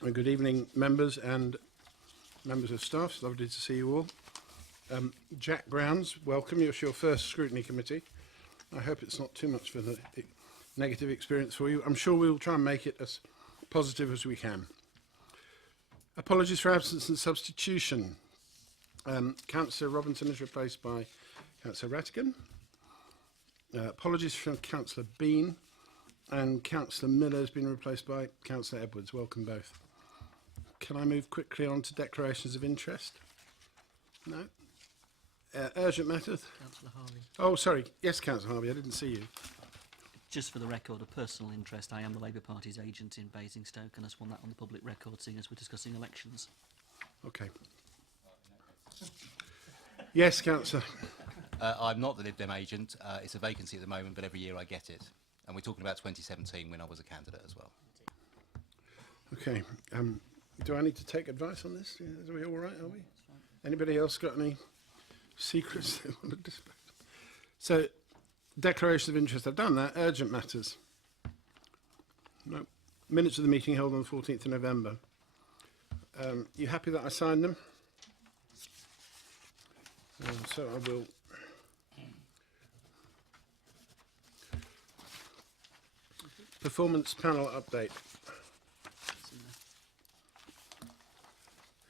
And good evening, members and members of staff. It's lovely to see you all. Jack Grounds, welcome. It's your first Scrutiny Committee. I hope it's not too much for the negative experience for you. I'm sure we'll try and make it as positive as we can. Apologies for absence and substitution. Councillor Robinson is replaced by Councillor Rattigan. Apologies from Councillor Bean, and Councillor Miller has been replaced by Councillor Edwards. Welcome both. Can I move quickly on to declarations of interest? No? Urgent matters? Councillor Harvey. Oh, sorry. Yes, Councillor Harvey, I didn't see you. Just for the record, of personal interest, I am the Labour Party's agent in Basingstoke, and I just want that on the public record, seeing as we're discussing elections. Okay. Yes, Councillor. I'm not the Lib Dem agent. It's a vacancy at the moment, but every year I get it. And we're talking about 2017 when I was a candidate as well. Okay. Do I need to take advice on this? Are we all right, are we? Anybody else got any secrets they want to display? So, declaration of interest. I've done that. Urgent matters. No. Minutes of the meeting held on the 14th of November. You happy that I signed them? So I will. Performance panel update.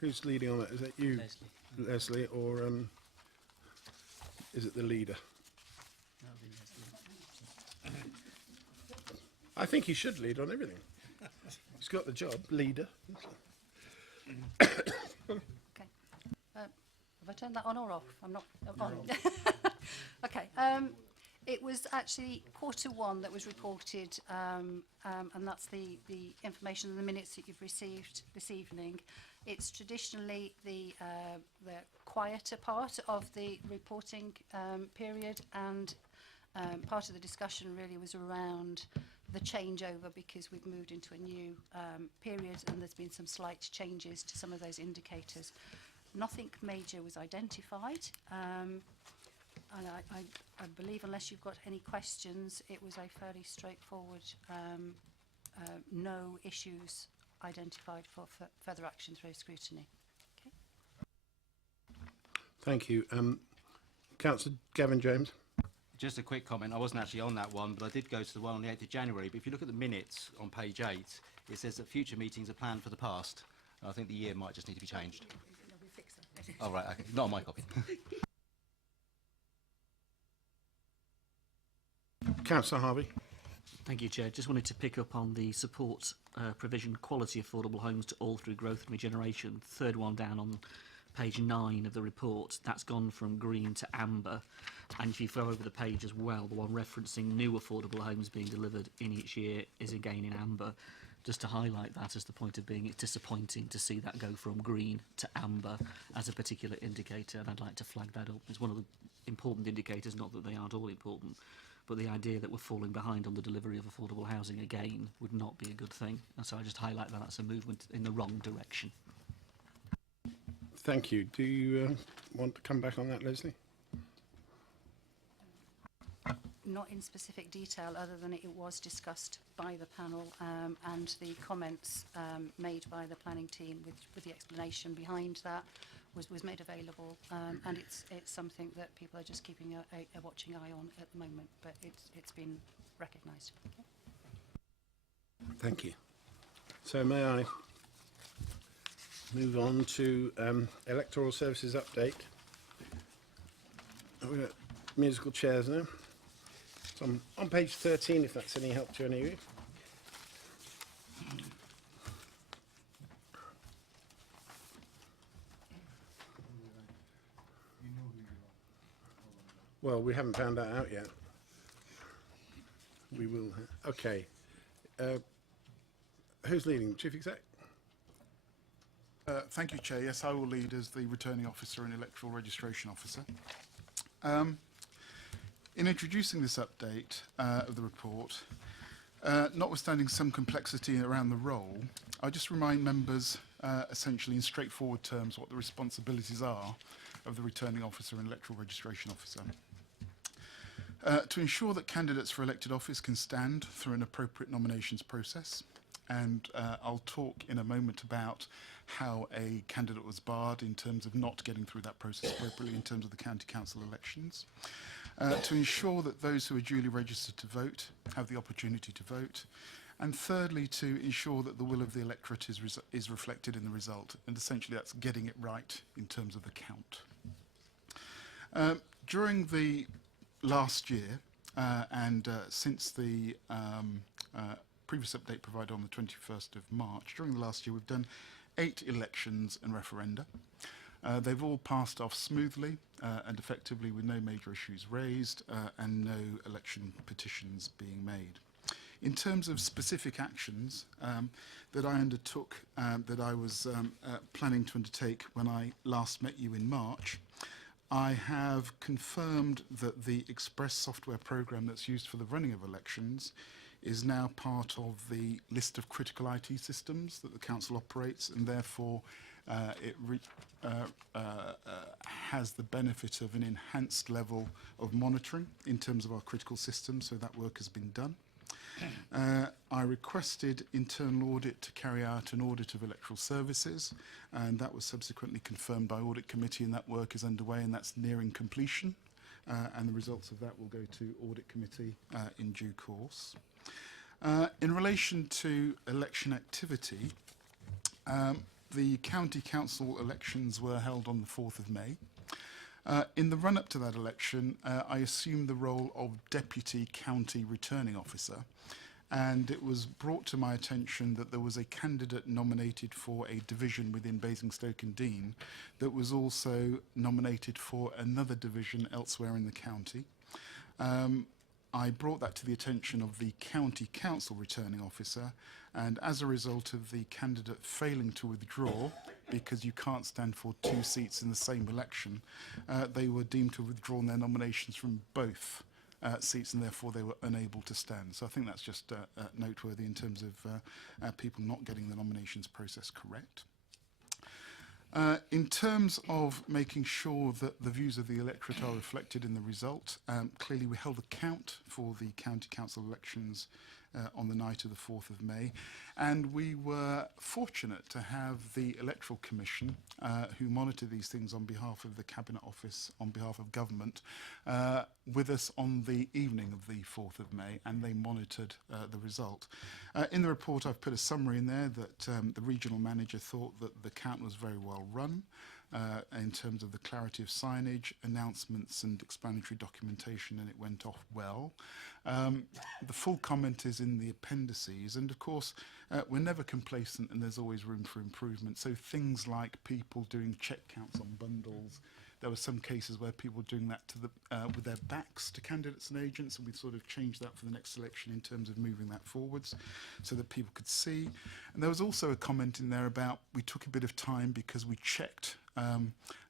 Who's leading on that? Is that you, Leslie, or is it the leader? I think he should lead on everything. He's got the job, leader. Okay. Have I turned that on or off? I'm not on. Okay. It was actually Q1 that was reported, and that's the information and the minutes that you've received this evening. It's traditionally the quieter part of the reporting period, and part of the discussion really was around the changeover because we've moved into a new period and there's been some slight changes to some of those indicators. Nothing major was identified, and I believe, unless you've got any questions, it was a fairly straightforward, no issues identified for further action through scrutiny. Okay. Thank you. Councillor Gavin James. Just a quick comment. I wasn't actually on that one, but I did go to the one on the 8th of January. But if you look at the minutes on page 8, it says that future meetings are planned for the past. And I think the year might just need to be changed. Oh, right. Okay. Not on my copy. Councillor Harvey. Thank you, Chair. Just wanted to pick up on the support provision quality affordable homes to all through growth and regeneration. Third one down on page 9 of the report. That's gone from green to amber. And if you go over the page as well, the one referencing new affordable homes being delivered in each year is again in amber. Just to highlight that as the point of being, it's disappointing to see that go from green to amber as a particular indicator, and I'd like to flag that up. It's one of the important indicators, not that they aren't all important, but the idea that we're falling behind on the delivery of affordable housing again would not be a good thing. And so I just highlight that that's a movement in the wrong direction. Thank you. Do you want to come back on that, Leslie? Not in specific detail, other than it was discussed by the panel, and the comments made by the planning team with the explanation behind that was made available, and it's something that people are just keeping a watching eye on at the moment, but it's been recognised. Okay. Thank you. So may I move on to electoral services update. We've got musical chairs now. So I'm on page 13, if that's any help to any of you. Well, we haven't found that out yet. We will. Okay. Who's leading? Chief Exec? Thank you, Chair. Yes, I will lead as the Returning Officer and Electoral Registration Officer. In introducing this update of the report, notwithstanding some complexity around the role, I'll just remind members essentially in straightforward terms what the responsibilities are of the Returning Officer and Electoral Registration Officer. To ensure that candidates for elected office can stand through an appropriate nominations process and I'll talk in a moment about how a candidate was barred in terms of not getting through that process appropriately in terms of the county council elections. To ensure that those who are duly registered to vote have the opportunity to vote, and thirdly, to ensure that the will of the electorate is reflected in the result, and essentially that's getting it right in terms of the count. During the last year, and since the previous update provided on the 21st of March, during the last year we've done 8 elections and referenda. They've all passed off smoothly and effectively with no major issues raised and no election petitions being made. In terms of specific actions that I undertook, that I was planning to undertake when I last met you in March, I have confirmed that the Express software program that's used for the running of elections is now part of the list of critical IT systems that the council operates, and therefore it has the benefit of an enhanced level of monitoring in terms of our critical systems, so that work has been done. I requested internal audit to carry out an audit of electoral services, and that was subsequently confirmed by audit committee, and that work is underway and that's nearing completion, and the results of that will go to audit committee in due course. In relation to election activity, the county council elections were held on the 4th of May. In the run-up to that election, I assumed the role of Deputy County Returning Officer, and it was brought to my attention that there was a candidate nominated for a division within Basingstoke and Deane that was also nominated for another division elsewhere in the county. I brought that to the attention of the County Council Returning Officer, and as a result of the candidate failing to withdraw, because you can't stand for 2 seats in the same election, they were deemed to have withdrawn their nominations from both seats, and therefore they were unable to stand. So I think that's just noteworthy in terms of people not getting the nominations process correct. In terms of making sure that the views of the electorate are reflected in the result, clearly we held a count for the county council elections on the night of the 4th of May, and we were fortunate to have the Electoral Commission, who monitor these things on behalf of the Cabinet Office, on behalf of government, with us on the evening of the 4th of May, and they monitored the result. In the report I've put a summary in there that the regional manager thought that the count was very well run in terms of the clarity of signage, announcements and explanatory documentation, and it went off well. The full comment is in the appendices, and of course we're never complacent and there's always room for improvement. So things like people doing check counts on bundles. There were some cases where people were doing that to the, with their backs to candidates and agents, and we sort of changed that for the next election in terms of moving that forwards so that people could see. And there was also a comment in there about we took a bit of time because we checked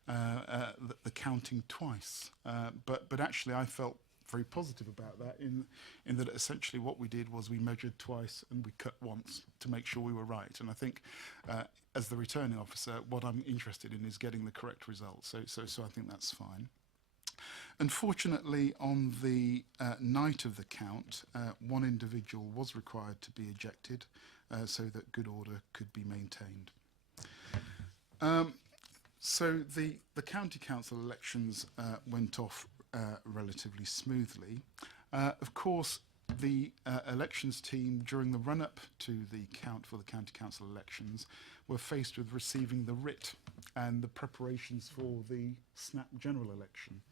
the counting twice. But actually I felt very positive about that in that essentially what we did was we measured twice and we cut once to make sure we were right. And I think as the returning officer, what I'm interested in is getting the correct result. So I think that's fine. Unfortunately, on the night of the count, one individual was required to be ejected so that good order could be maintained. So the county council elections went off relatively smoothly. Of course, the elections team during the run-up to the count for the county council elections were faced with receiving the writ and the preparations for the snap general election.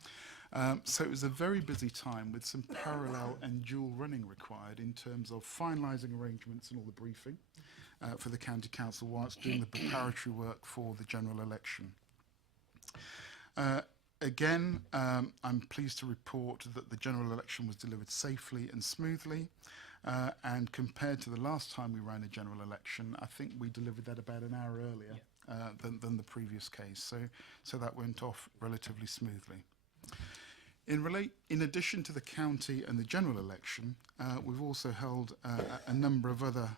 So it was a very busy time with some parallel and dual running required in terms of finalising arrangements and all the briefing for the county council whilst doing the preparatory work for the general election. Again, I'm pleased to report that the general election was delivered safely and smoothly, and compared to the last time we ran a general election, I think we delivered that about an hour earlier than the previous case, so that went off relatively smoothly. In addition to the county and the general election, we've also held a number of other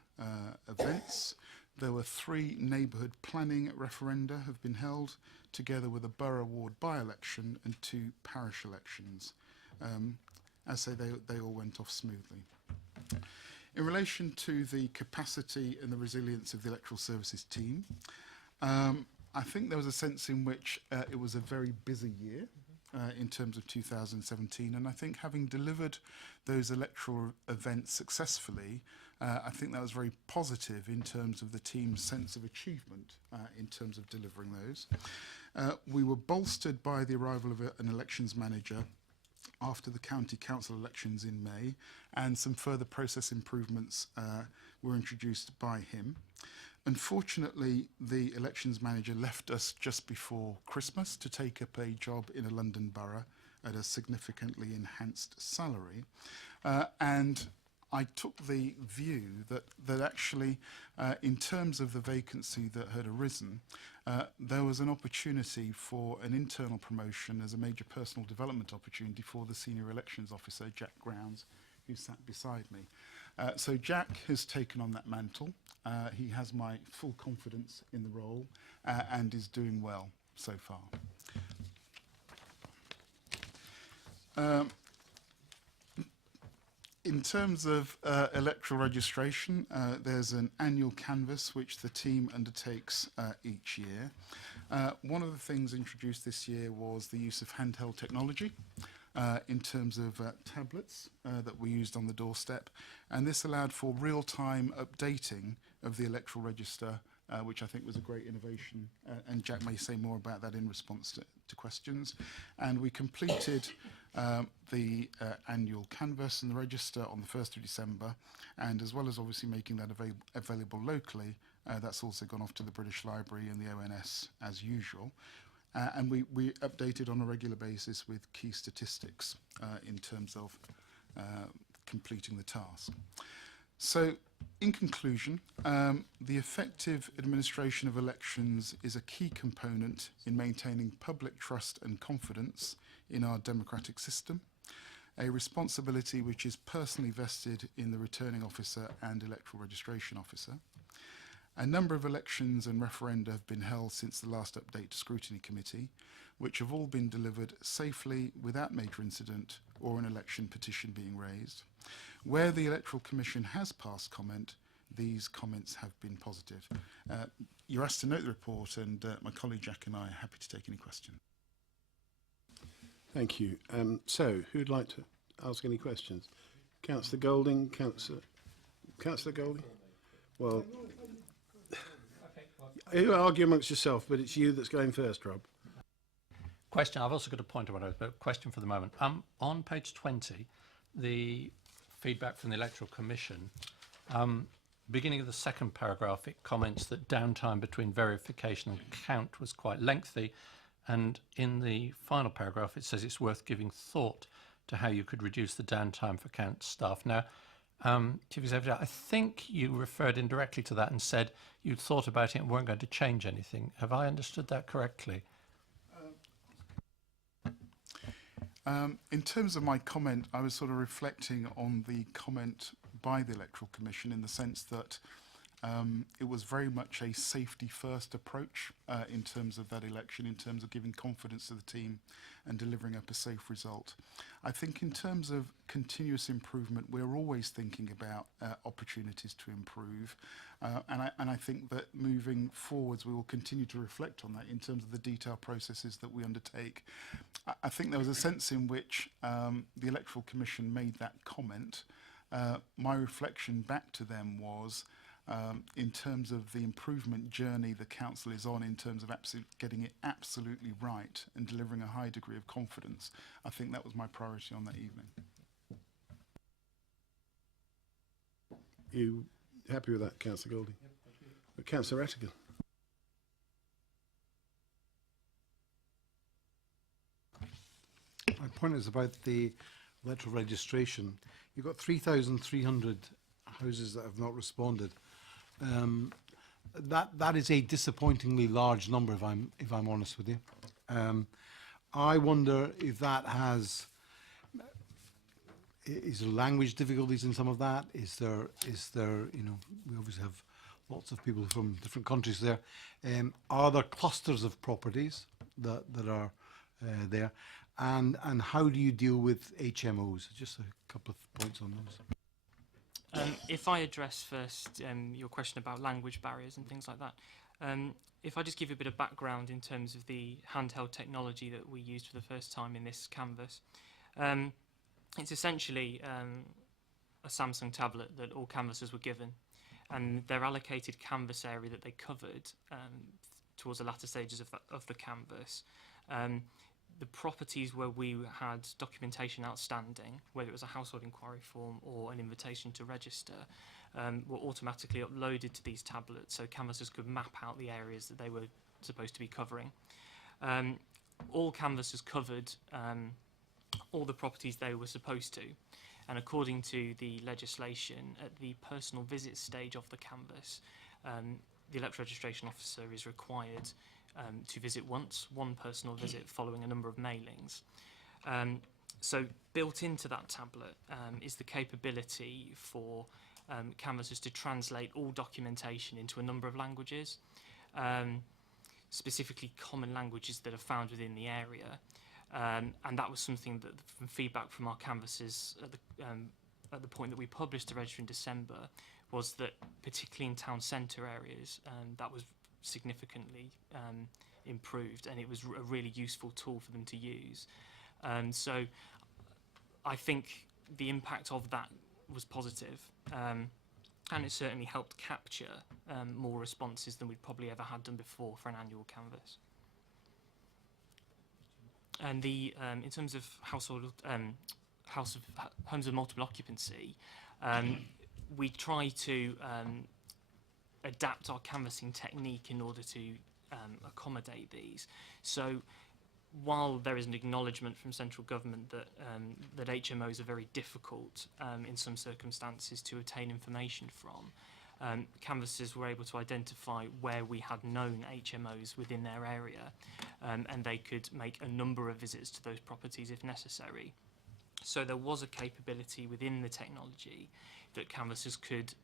events. There were 3 neighbourhood planning referenda have been held, together with a borough ward by-election and 2 parish elections. As I say, they all went off smoothly. In relation to the capacity and the resilience of the electoral services team, I think there was a sense in which it was a very busy year in terms of 2017, and I think having delivered those electoral events successfully, I think that was very positive in terms of the team's sense of achievement in terms of delivering those. We were bolstered by the arrival of an elections manager after the county council elections in May, and some further process improvements were introduced by him. Unfortunately, the elections manager left us just before Christmas to take up a job in a London borough at a significantly enhanced salary. And I took the view that actually, in terms of the vacancy that had arisen, there was an opportunity for an internal promotion as a major personal development opportunity for the senior elections officer, Jack Grounds, who sat beside me. So Jack has taken on that mantle. He has my full confidence in the role and is doing well so far. In terms of electoral registration, there's an annual canvass which the team undertakes each year. One of the things introduced this year was the use of handheld technology in terms of tablets that were used on the doorstep, and this allowed for real-time updating of the electoral register, which I think was a great innovation, and Jack may say more about that in response to questions. And we completed the annual canvass and the register on the 1st of December, and as well as obviously making that available locally, that's also gone off to the British Library and the ONS as usual. And we updated on a regular basis with key statistics in terms of completing the task. So, in conclusion, the effective administration of elections is a key component in maintaining public trust and confidence in our democratic system, a responsibility which is personally vested in the returning officer and electoral registration officer. A number of elections and referenda have been held since the last update to Scrutiny Committee, which have all been delivered safely without major incident or an election petition being raised. Where the Electoral Commission has passed comment, these comments have been positive. You're asked to note the report, and my colleague Jack and I are happy to take any questions. Thank you. So, who'd like to ask any questions? Councillor Golding, Councillor Golding? Well, you argue amongst yourself, but it's you that's going first, Rob. Question. I've also got a point about it, but question for the moment. On page 20, the feedback from the Electoral Commission, beginning of the second paragraph, it comments that downtime between verification and count was quite lengthy, and in the final paragraph it says it's worth giving thought to how you could reduce the downtime for count staff. Now, Chief Executive, I think you referred indirectly to that and said you'd thought about it and weren't going to change anything. Have I understood that correctly? In terms of my comment, I was sort of reflecting on the comment by the Electoral Commission in the sense that it was very much a safety-first approach in terms of that election, in terms of giving confidence to the team and delivering up a safe result. I think in terms of continuous improvement, we're always thinking about opportunities to improve. And I think that moving forwards, we will continue to reflect on that in terms of the detailed processes that we undertake. I think there was a sense in which the Electoral Commission made that comment. My reflection back to them was, in terms of the improvement journey the council is on in terms of getting it absolutely right and delivering a high degree of confidence, I think that was my priority on that evening. You happy with that, Councillor Golding? Yep, Councillor Rattigan. My point is about the electoral registration. You've got 3,300 houses that have not responded. That is a disappointingly large number, if I'm honest with you. I wonder if that has. Is there language difficulties in some of that? Is there, you know, we obviously have lots of people from different countries there. Are there clusters of properties that are there? And how do you deal with HMOs? Just a couple of points on those. If I address first your question about language barriers and things like that, if I just give you a bit of background in terms of the handheld technology that we used for the first time in this canvas, it's essentially a Samsung tablet that all canvassers were given, and their allocated canvas area that they covered towards the latter stages of the canvas. The properties where we had documentation outstanding, whether it was a household inquiry form or an invitation to register, were automatically uploaded to these tablets so canvassers could map out the areas that they were supposed to be covering. All canvassers covered all the properties they were supposed to, and according to the legislation, at the personal visit stage of the canvass, the electoral registration officer is required to visit once, one personal visit following a number of mailings. So built into that tablet is the capability for canvassers to translate all documentation into a number of languages, specifically common languages that are found within the area. And that was something that, from feedback from our canvassers at the point that we published the register in December, was that particularly in town centre areas, that was significantly improved, and it was a really useful tool for them to use. So I think the impact of that was positive, and it certainly helped capture more responses than we'd probably ever had done before for an annual canvass. And the in terms of homes of multiple occupancy, we try to adapt our canvassing technique in order to accommodate these. So while there is an acknowledgement from central government that that HMOs are very difficult in some circumstances to obtain information from, canvassers were able to identify where we had known HMOs within their area, and they could make a number of visits to those properties if necessary. So there was a capability within the technology that canvassers could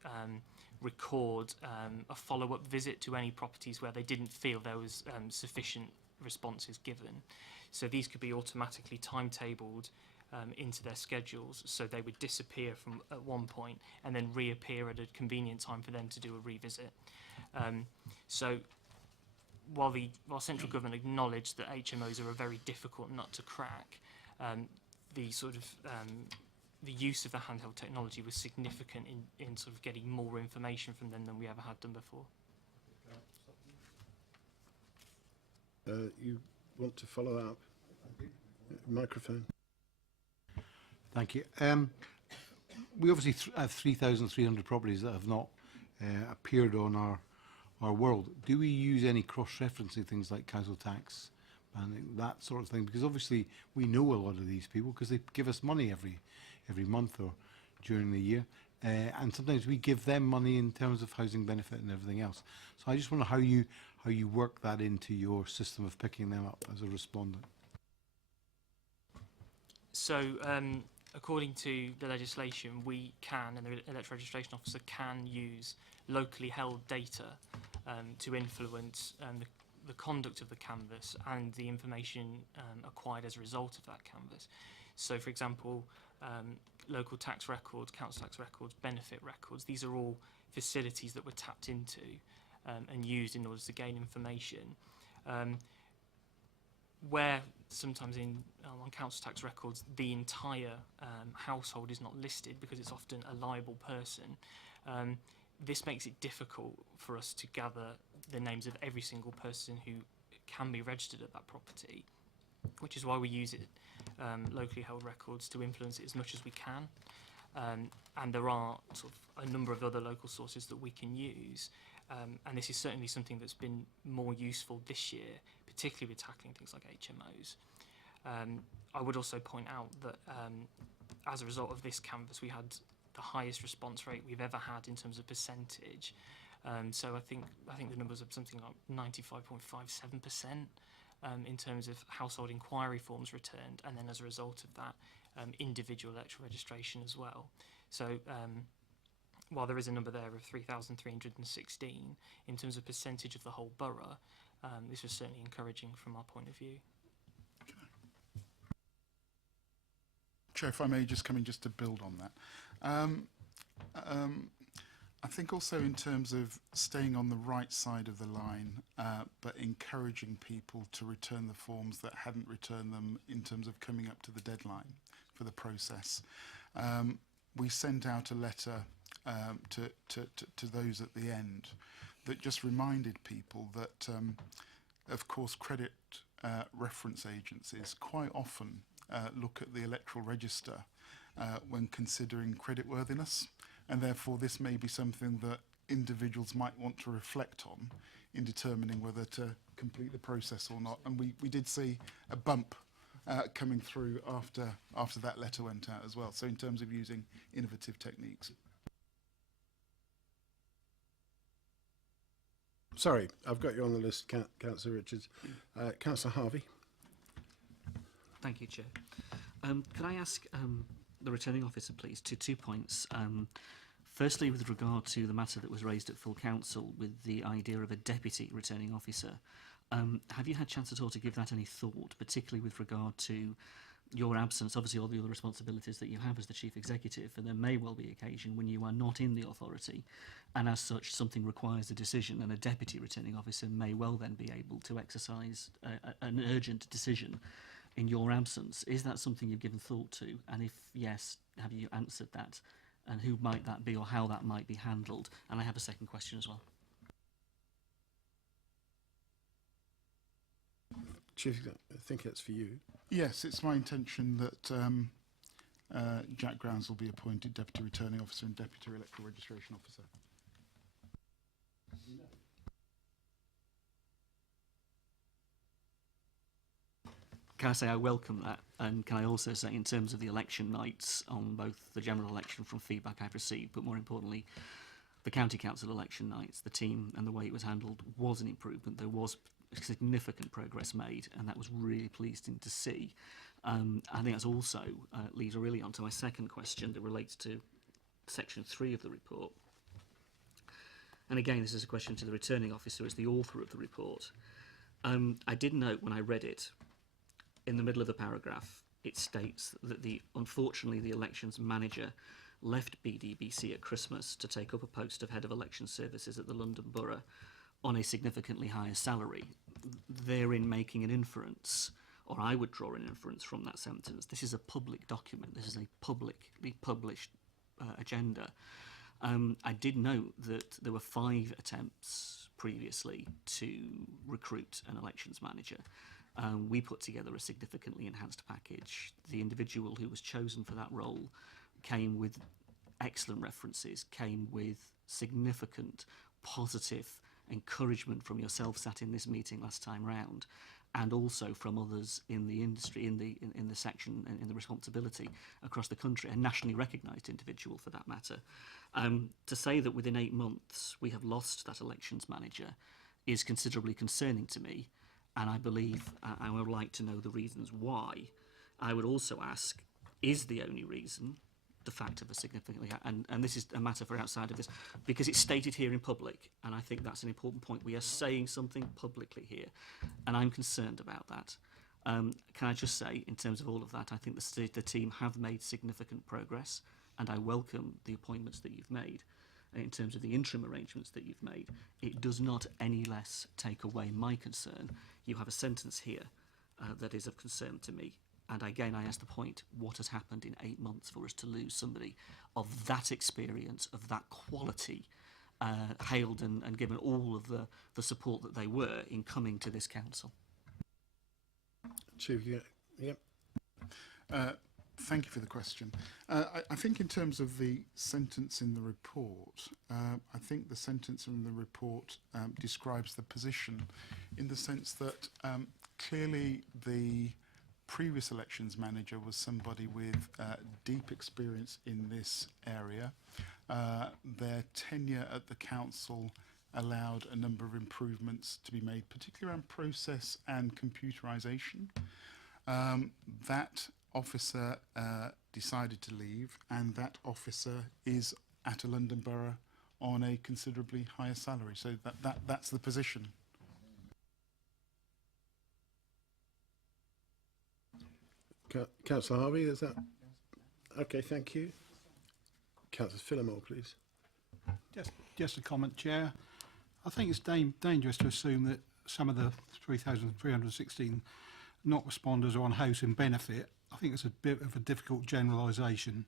record a follow-up visit to any properties where they didn't feel there was sufficient responses given. So these could be automatically timetabled into their schedules, so they would disappear from at one point and then reappear at a convenient time for them to do a revisit. So while central government acknowledged that HMOs are a very difficult nut to crack, the sort of the use of the handheld technology was significant in sort of getting more information from them than we ever had done before. You want to follow up? Microphone. Thank you. We obviously have 3,300 properties that have not appeared on our world. Do we use any cross-referencing things like council tax and that sort of thing? Because obviously we know a lot of these people because they give us money every month or during the year, and sometimes we give them money in terms of housing benefit and everything else. So I just wonder how you work that into your system of picking them up as a respondent. So according to the legislation, we can, and the electoral registration officer can use locally held data to influence the conduct of the canvass and the information acquired as a result of that canvass. So, for example, local tax records, council tax records, benefit records, these are all facilities that were tapped into and used in order to gain information. Where sometimes on council tax records the entire household is not listed because it's often a liable person, this makes it difficult for us to gather the names of every single person who can be registered at that property, which is why we use it, locally held records, to influence it as much as we can. And there are sort of a number of other local sources that we can use, and this is certainly something that's been more useful this year, particularly with tackling things like HMOs. I would also point out that as a result of this canvass, we had the highest response rate we've ever had in terms of percentage. So I think the numbers are something like 95.57% in terms of household inquiry forms returned, and then as a result of that, individual electoral registration as well. So while there is a number there of 3,316, in terms of percentage of the whole borough, this was certainly encouraging from our point of view. Chair, if I may just come in just to build on that. I think also in terms of staying on the right side of the line, but encouraging people to return the forms that hadn't returned them in terms of coming up to the deadline for the process. We sent out a letter to those at the end that just reminded people that, of course, credit reference agencies quite often look at the electoral register when considering creditworthiness, and therefore this may be something that individuals might want to reflect on in determining whether to complete the process or not. And we did see a bump coming through after that letter went out as well, so in terms of using innovative techniques. Sorry, I've got you on the list, Councillor Richards. Councillor Harvey. Thank you, Chair. Can I ask the returning officer, please, to 2 points? Firstly, with regard to the matter that was raised at full council with the idea of a deputy returning officer, have you had a chance at all to give that any thought, particularly with regard to your absence, obviously all the other responsibilities that you have as the chief executive, and there may well be occasion when you are not in the authority, and as such something requires a decision, and a deputy returning officer may well then be able to exercise an urgent decision in your absence. Is that something you've given thought to? And if yes, have you answered that? And who might that be, or how that might be handled? And I have a second question as well. Chief, I think that's for you. Yes, it's my intention that Jack Grounds will be appointed Deputy Returning Officer and Deputy Electoral Registration Officer. Can I say I welcome that? And can I also say, in terms of the election nights on both the general election, from feedback I've received, but more importantly, the county council election nights, the team and the way it was handled was an improvement. There was significant progress made, and that was really pleasing to see. I think that's also leads really on to my second question that relates to section 3 of the report. And again, this is a question to the returning officer as the author of the report. I did note when I read it, in the middle of the paragraph, it states that unfortunately the elections manager left BDBC at Christmas to take up a post of head of election services at the London Borough on a significantly higher salary, therein making an inference, or I would draw an inference from that sentence. This is a public document. This is a publicly published agenda. I did note that there were 5 attempts previously to recruit an elections manager. We put together a significantly enhanced package. The individual who was chosen for that role came with excellent references, came with significant positive encouragement from yourself sat in this meeting last time round, and also from others in the industry, in the section, and in the responsibility across the country, a nationally recognised individual for that matter. To say that within 8 months we have lost that elections manager is considerably concerning to me, and I believe I would like to know the reasons why. I would also ask, is the only reason the fact of a significantly, and this is a matter for outside of this, because it's stated here in public, and I think that's an important point. We are saying something publicly here, and I'm concerned about that. Can I just say, in terms of all of that, I think the team have made significant progress, and I welcome the appointments that you've made. In terms of the interim arrangements that you've made, it does not any less take away my concern. You have a sentence here that is of concern to me. And again, I ask the point, what has happened in 8 months for us to lose somebody of that experience, of that quality, hailed and given all of the support that they were in coming to this council? Chief, yeah. Thank you for the question. I think in terms of the sentence in the report, I think the sentence in the report describes the position in the sense that clearly the previous elections manager was somebody with deep experience in this area. Their tenure at the council allowed a number of improvements to be made, particularly around process and computerisation. That officer decided to leave, and that officer is at a London Borough on a considerably higher salary. So that's the position. Councillor Harvey, is that? Okay, thank you. Councillor Phillimore, please. Just a comment, Chair. I think it's dangerous to assume that some of the 3,316 not responders are on housing benefit. I think it's a bit of a difficult generalisation.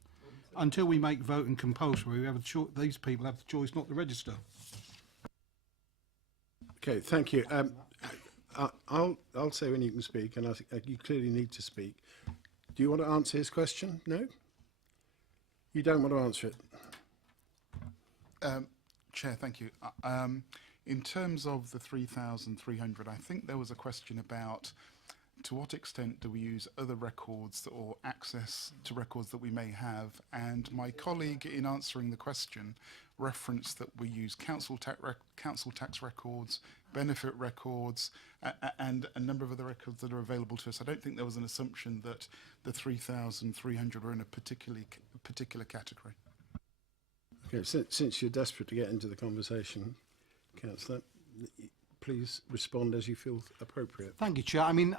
Until we make voting compulsory, we have these people have the choice not to register. Okay, thank you. I'll say when you can speak, and I think you clearly need to speak. Do you want to answer his question? No? You don't want to answer it? Chair, thank you. In terms of the 3,300, I think there was a question about to what extent do we use other records or access to records that we may have, and my colleague in answering the question referenced that we use council tax records, benefit records, and a number of other records that are available to us. I don't think there was an assumption that the 3,300 were in a particular category. Okay, since you're desperate to get into the conversation, Councillor, please respond as you feel appropriate. Thank you, Chair. I mean,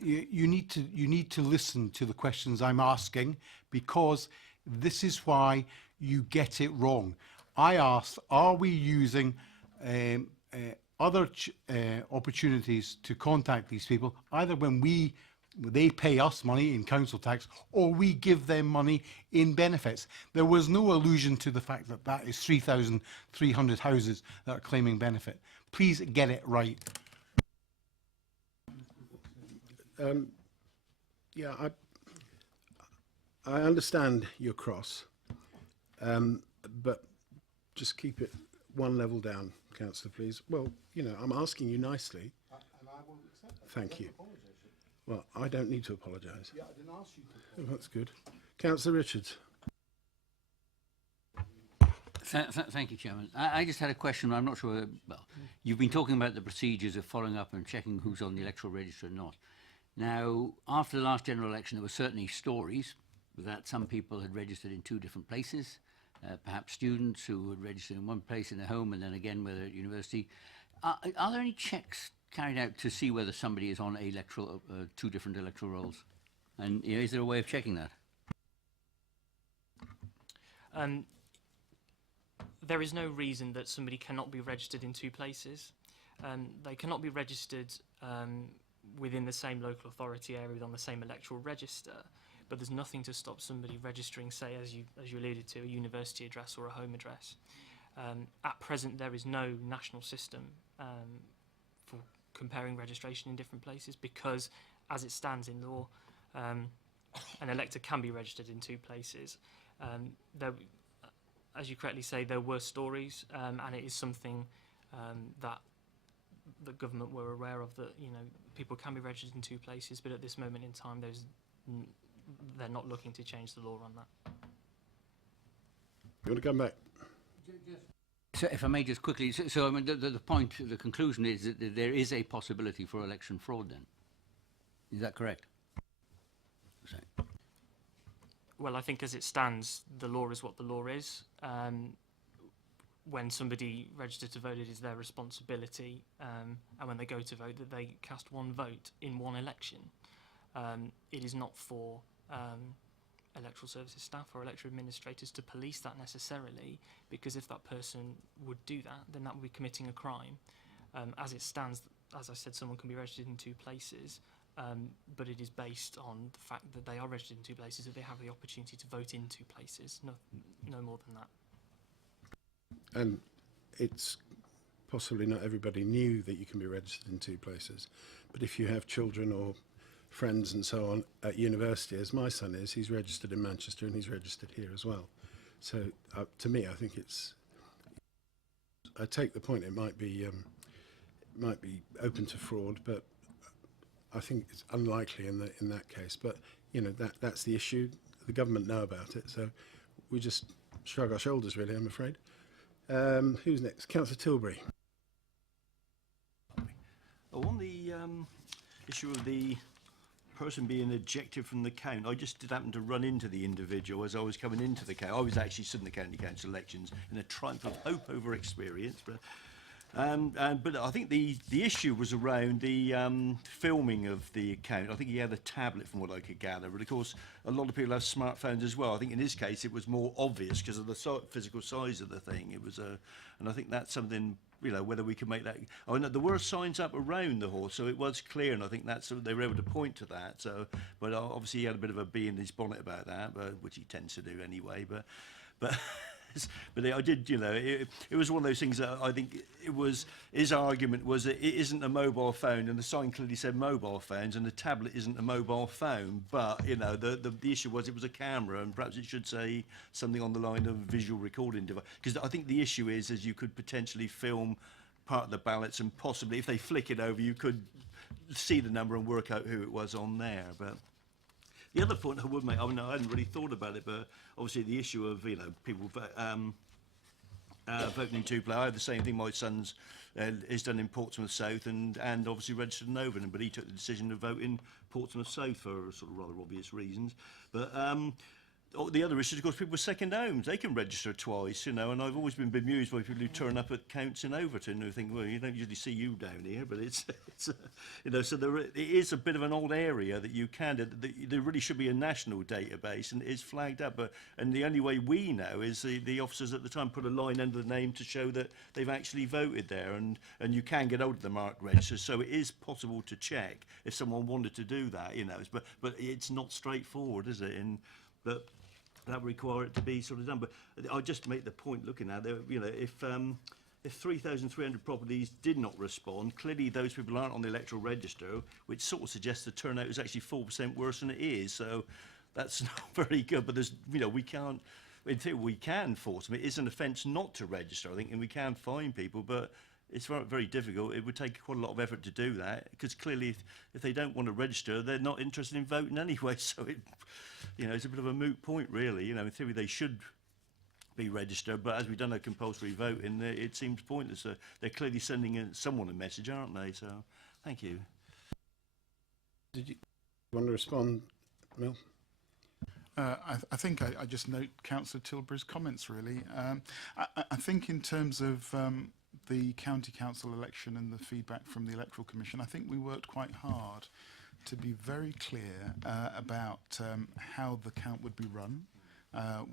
you need to listen to the questions I'm asking, because this is why you get it wrong. I asked, are we using other opportunities to contact these people, either when they pay us money in council tax or we give them money in benefits? There was no allusion to the fact that that is 3,300 houses that are claiming benefit. Please get it right. Yeah, I understand you're cross, but just keep it one level down, Councillor, please. Well, you know, I'm asking you nicely. And I will accept that. Thank you. Well, I don't need to apologise. Yeah, I didn't ask you to. Oh, that's good. Councillor Richards. Thank you, Chairman. I just had a question. I'm not sure. Well, you've been talking about the procedures of following up and checking who's on the electoral register and not. Now, after the last general election, there were certainly stories that some people had registered in two different places, perhaps students who had registered in one place in their home and then again whether at university. Are there any checks carried out to see whether somebody is on a two different electoral rolls? And you know, is there a way of checking that? There is no reason that somebody cannot be registered in two places. They cannot be registered within the same local authority area on the same electoral register, but there's nothing to stop somebody registering, say, as you alluded to, a university address or a home address. At present, there is no national system for comparing registration in different places because, as it stands in law, an elector can be registered in two places. As you correctly say, there were stories, and it is something that the government were aware of, that, you know, people can be registered in two places, but at this moment in time, they're not looking to change the law on that. You want to come back? So if I may just quickly, so I mean, the point, the conclusion is that there is a possibility for election fraud then. Is that correct? Sorry. Well, I think as it stands, the law is what the law is. When somebody registered to vote, it is their responsibility, and when they go to vote, that they cast one vote in one election. It is not for electoral services staff or electoral administrators to police that necessarily, because if that person would do that, then that would be committing a crime. As it stands, as I said, someone can be registered in two places, but it is based on the fact that they are registered in two places, that they have the opportunity to vote in two places, no more than that. And it's possibly not everybody knew that you can be registered in two places, but if you have children or friends and so on at university, as my son is, he's registered in Manchester and he's registered here as well. So to me, I think I take the point, it might be open to fraud, but I think it's unlikely in that case. But you know, that's the issue. The government know about it, so we just shrug our shoulders, really, I'm afraid. Who's next? Councillor Tilbury. On the issue of the person being ejected from the count, I just did happen to run into the individual as I was coming into the count. I was actually stood in the county council elections in a triumph of hope over experience, but But I think the issue was around the filming of the account. I think he had a tablet from what I could gather, but of course a lot of people have smartphones as well. I think in his case it was more obvious because of the physical size of the thing. It was and I think that's something, you know, whether we can make that. I know there were signs up around the hall, so it was clear, and I think that's they were able to point to that. So, but obviously he had a bit of a bee in his bonnet about that, which he tends to do anyway. But but I did, you know, it was one of those things that I think it was, his argument was that it isn't a mobile phone, and the sign clearly said mobile phones, and the tablet isn't a mobile phone, but, you know, the issue was it was a camera, and perhaps it should say something on the line of visual recording device, because I think the issue is you could potentially film part of the ballots, and possibly if they flick it over, you could see the number and work out who it was on there, but... The other point I would make, I mean, I hadn't really thought about it, but obviously the issue of, you know, people voting in two places. I have the same thing my son's is done in Portsmouth South and obviously registered in Overton, but he took the decision to vote in Portsmouth South for sort of rather obvious reasons. But the other issue is, of course, people with second homes. They can register twice, you know, and I've always been bemused by people who turn up at counts in Overton who think, well, you don't usually see you down here, but it's you know, so it is a bit of an old area that you can, there really should be a national database, and it is flagged up, and the only way we know is the officers at the time put a line under the name to show that they've actually voted there, and you can get hold of the marked register, so it is possible to check if someone wanted to do that, you know, but it's not straightforward, is it? But that would require it to be sort of done. But I'll just make the point looking at it, you know, if 3,300 properties did not respond, clearly those people aren't on the electoral register, which sort of suggests the turnout is actually 4% worse than it is. So that's not very good. But there's, you know, we can't, in theory, we can force them. It is an offence not to register, I think, and we can fine people, but it's very, very difficult. It would take quite a lot of effort to do that, because clearly if they don't want to register, they're not interested in voting anyway. So it, you know, it's a bit of a moot point, really. You know, in theory they should be registered, but as we've done a compulsory voting, it seems pointless. They're clearly sending someone a message, aren't they? So, thank you. Did you want to respond, Mel? I think I just note Councillor Tilbury's comments, really. I think in terms of the county council election and the feedback from the Electoral Commission, I think we worked quite hard to be very clear about how the count would be run,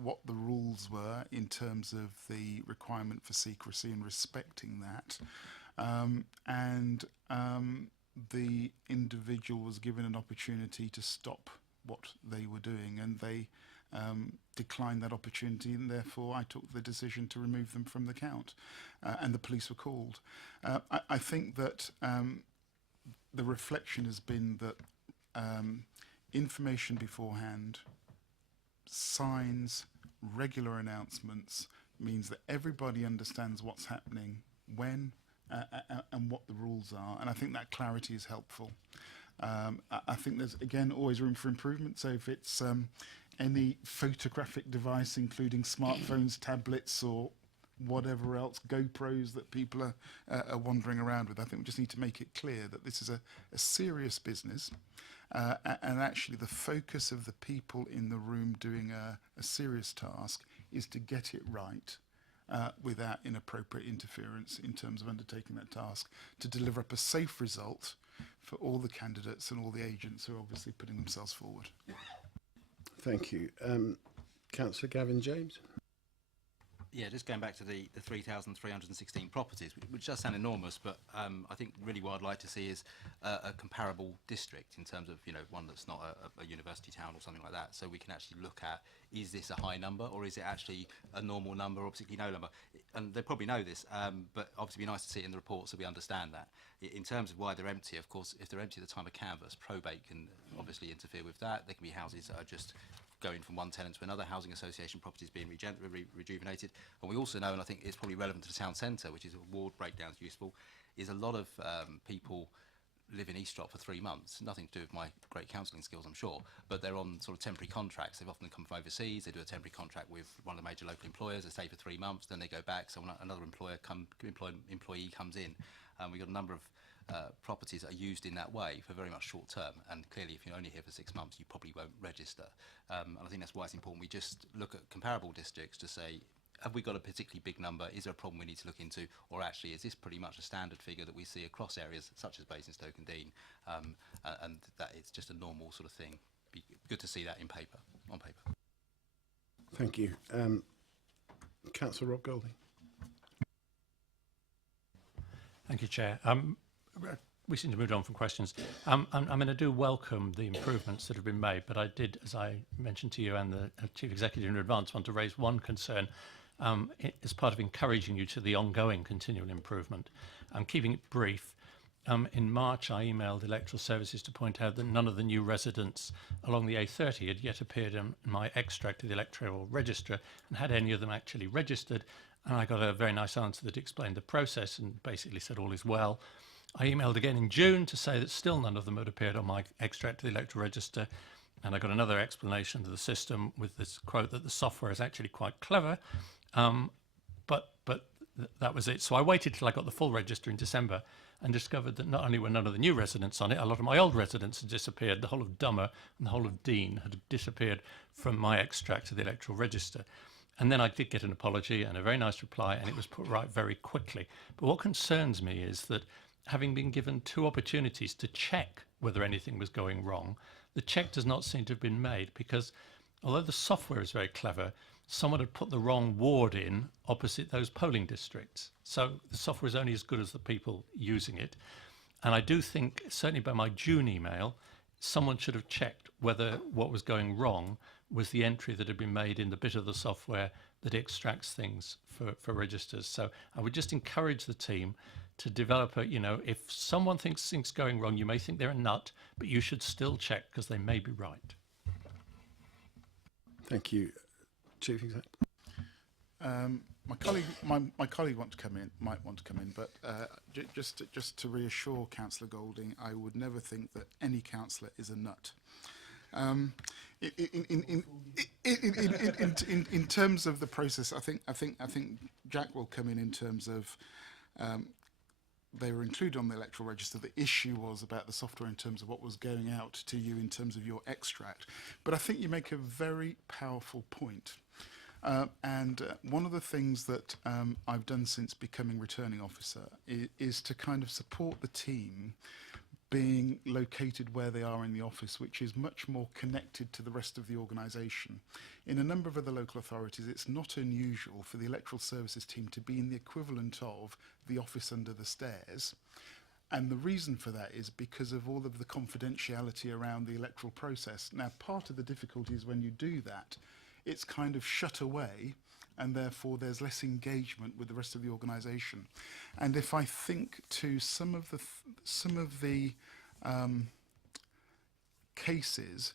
what the rules were in terms of the requirement for secrecy and respecting that, and the individual was given an opportunity to stop what they were doing, and they declined that opportunity, and therefore I took the decision to remove them from the count, and the police were called. I think that the reflection has been that information beforehand, signs, regular announcements means that everybody understands what's happening, when, and what the rules are, and I think that clarity is helpful. I think there's, again, always room for improvement, so if it's any photographic device, including smartphones, tablets, or whatever else, GoPros that people are wandering around with, I think we just need to make it clear that this is a serious business, and actually the focus of the people in the room doing a serious task is to get it right, without inappropriate interference in terms of undertaking that task, to deliver up a safe result for all the candidates and all the agents who are obviously putting themselves forward. Thank you. Councillor Gavin James. Yeah, just going back to the 3,316 properties, which does sound enormous, but I think really what I'd like to see is a comparable district in terms of, you know, one that's not a university town or something like that, so we can actually look at, is this a high number or is it actually a normal number or particularly no number? And they probably know this, but obviously it'd be nice to see it in the report so we understand that. In terms of why they're empty, of course, if they're empty at the time of canvass, probate can obviously interfere with that. There can be houses that are just going from one tenant to another, housing association properties being rejuvenated. And we also know, and I think it's probably relevant to the town centre, which is ward breakdowns useful, is a lot of people live in Eastrop for 3 months. Nothing to do with my great counselling skills, I'm sure, but they're on sort of temporary contracts. They've often come from overseas. They do a temporary contract with one of the major local employers. They stay for 3 months, then they go back. So another employee comes in. We've got a number of properties that are used in that way for very much short term, and clearly if you're only here for 6 months you probably won't register, and I think that's why it's important we just look at comparable districts to say, have we got a particularly big number? Is there a problem we need to look into? Or actually, is this pretty much a standard figure that we see across areas such as Basingstoke and Dean? And that it's just a normal sort of thing. Be good to see that on paper. Thank you. Councillor Rob Golding. Thank you, Chair. We seem to move on from questions. I mean, I do welcome the improvements that have been made, but I did, as I mentioned to you and the Chief Executive in advance, want to raise one concern as part of encouraging you to the ongoing continual improvement. I'm keeping it brief. In March, I emailed Electoral Services to point out that none of the new residents along the A30 had yet appeared in my extract of the Electoral Register, and had any of them actually registered. And I got a very nice answer that explained the process and basically said all is well. I emailed again in June to say that still none of them had appeared on my extract of the Electoral Register, and I got another explanation of the system with this quote that the software is actually quite clever, but that was it. So I waited till I got the full register in December and discovered that not only were none of the new residents on it, a lot of my old residents had disappeared. The whole of Dummer and the whole of Dean had disappeared from my extract of the Electoral Register. And then I did get an apology and a very nice reply, and it was put right very quickly. But what concerns me is that having been given 2 opportunities to check whether anything was going wrong, the check does not seem to have been made, because although the software is very clever, someone had put the wrong ward in opposite those polling districts. So the software is only as good as the people using it. And I do think, certainly by my June email, someone should have checked whether what was going wrong was the entry that had been made in the bit of the software that extracts things for registers. So I would just encourage the team to develop a, if someone thinks things going wrong, you may think they're a nut, but you should still check because they may be right. Thank you. Chief Exec. My colleague might want to come in, but just to reassure Councillor Golding, I would never think that any councillor is a nut. In terms of the process, I think Jack will come in terms of they were included on the electoral register. The issue was about the software in terms of what was going out to you in terms of your extract. But I think you make a very powerful point. And one of the things that I've done since becoming returning officer is to kind of support the team being located where they are in the office, which is much more connected to the rest of the organisation. In a number of other local authorities, it's not unusual for the electoral services team to be in the equivalent of the office under the stairs. And the reason for that is because of all of the confidentiality around the electoral process. Now, part of the difficulty is when you do that, it's kind of shut away, and therefore there's less engagement with the rest of the organisation. And if I think to some of the cases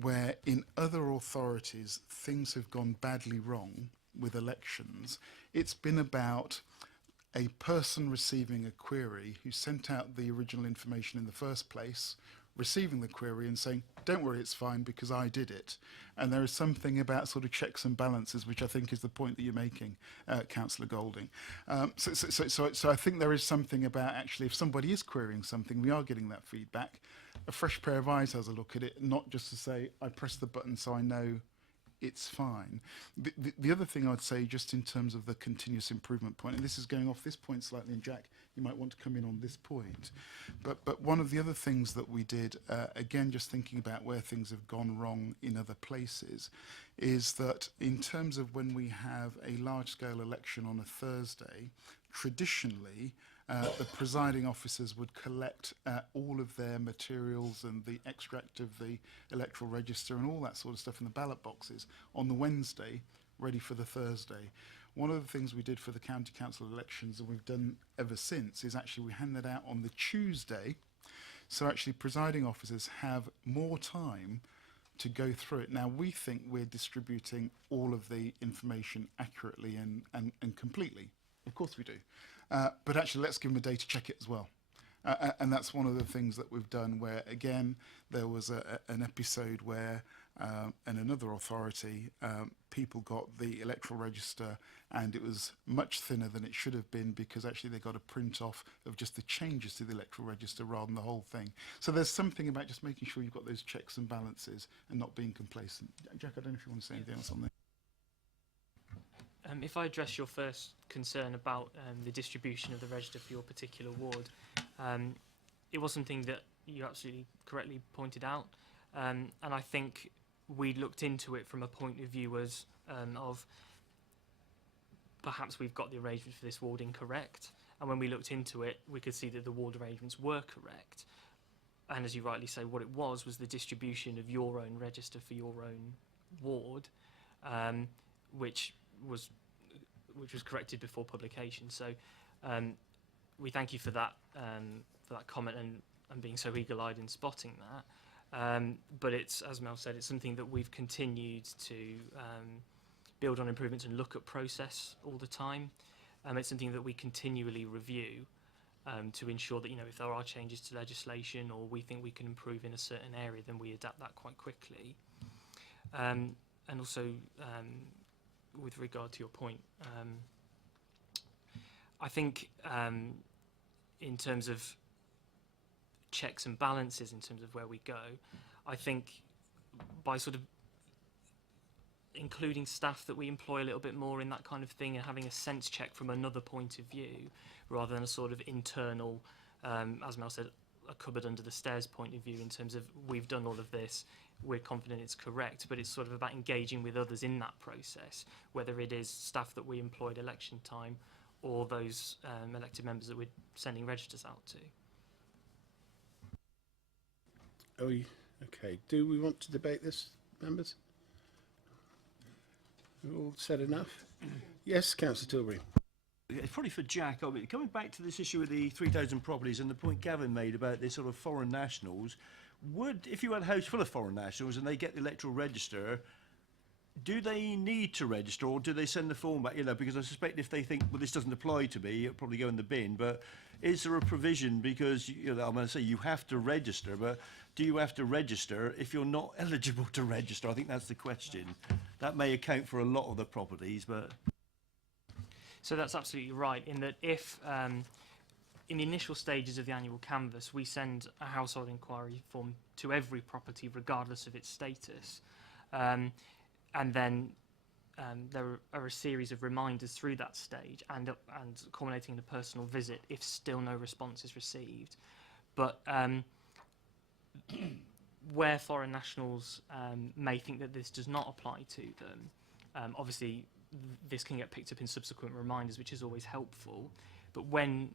where in other authorities things have gone badly wrong with elections, it's been about a person receiving a query who sent out the original information in the first place, receiving the query and saying, don't worry, it's fine because I did it. And there is something about sort of checks and balances, which I think is the point that you're making, Councillor Golding. So I think there is something about actually if somebody is querying something, we are getting that feedback. A fresh pair of eyes has a look at it, not just to say, I press the button so I know it's fine. The other thing I'd say, just in terms of the continuous improvement point, and this is going off this point slightly, and Jack, you might want to come in on this point, but one of the other things that we did, again, just thinking about where things have gone wrong in other places, is that in terms of when we have a large-scale election on a Thursday, traditionally, the presiding officers would collect all of their materials and the extract of the electoral register and all that sort of stuff in the ballot boxes on the Wednesday, ready for the Thursday. One of the things we did for the county council elections, and we've done ever since, is actually we hand that out on the Tuesday. So actually presiding officers have more time to go through it. Now, we think we're distributing all of the information accurately and completely. Of course we do. But actually, let's give them a day to check it as well. And that's one of the things that we've done where, again, there was an episode where in another authority, people got the electoral register and it was much thinner than it should have been because actually they got a print off of just the changes to the electoral register rather than the whole thing. So there's something about just making sure you've got those checks and balances and not being complacent. Jack, I don't know if you want to say anything else on this. If I address your first concern about the distribution of the register for your particular ward, it was something that you absolutely correctly pointed out, and I think we looked into it from a point of view as of perhaps we've got the arrangements for this ward incorrect, and when we looked into it, we could see that the ward arrangements were correct. And as you rightly say, what it was the distribution of your own register for your own ward, which was corrected before publication. So we thank you for that comment and being so eagle-eyed in spotting that. But it's, as Mel said, it's something that we've continued to build on improvements and look at process all the time. It's something that we continually review to ensure that, you know, if there are changes to legislation or we think we can improve in a certain area, then we adapt that quite quickly. And also, with regard to your point, I think in terms of checks and balances, in terms of where we go, I think by sort of including staff that we employ a little bit more in that kind of thing and having a sense check from another point of view rather than a sort of internal, as Mel said, a cupboard under the stairs point of view in terms of we've done all of this, we're confident it's correct, but it's sort of about engaging with others in that process, whether it is staff that we employed election time or those elected members that we're sending registers out to. Okay. Do we want to debate this, members? We've all said enough? Yes, Councillor Tilbury. It's probably for Jack. I mean, coming back to this issue with the 3,000 properties and the point Gavin made about this sort of foreign nationals, if you had a house full of foreign nationals and they get the electoral register, do they need to register or do they send the form back? You know, because I suspect if they think, well, this doesn't apply to me, it'll probably go in the bin. But is there a provision, because, you know, I'm going to say you have to register, but do you have to register if you're not eligible to register? I think that's the question. That may account for a lot of the properties, but... So that's absolutely right, in that if, in the initial stages of the annual canvass, we send a household inquiry form to every property, regardless of its status. And then there are a series of reminders through that stage and culminating in a personal visit if still no response is received. But where foreign nationals may think that this does not apply to them, obviously this can get picked up in subsequent reminders, which is always helpful. But when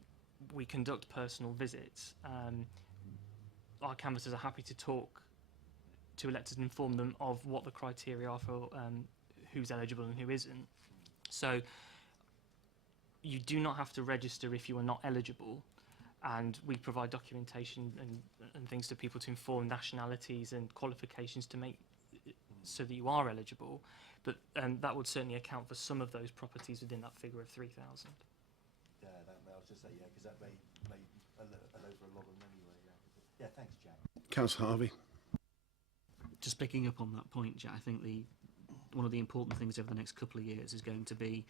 we conduct personal visits, our canvassers are happy to talk to electors and inform them of what the criteria are for who's eligible and who isn't. So you do not have to register if you are not eligible, and we provide documentation and things to people to inform nationalities and qualifications to make so that you are eligible. But that would certainly account for some of those properties within that figure of 3,000. Yeah, I was just saying, yeah, because that may allow for a lot of them anyway. Yeah, thanks, Jack. Councillor Harvey. Just picking up on that point, Jack, I think one of the important things over the next couple of years is going to be,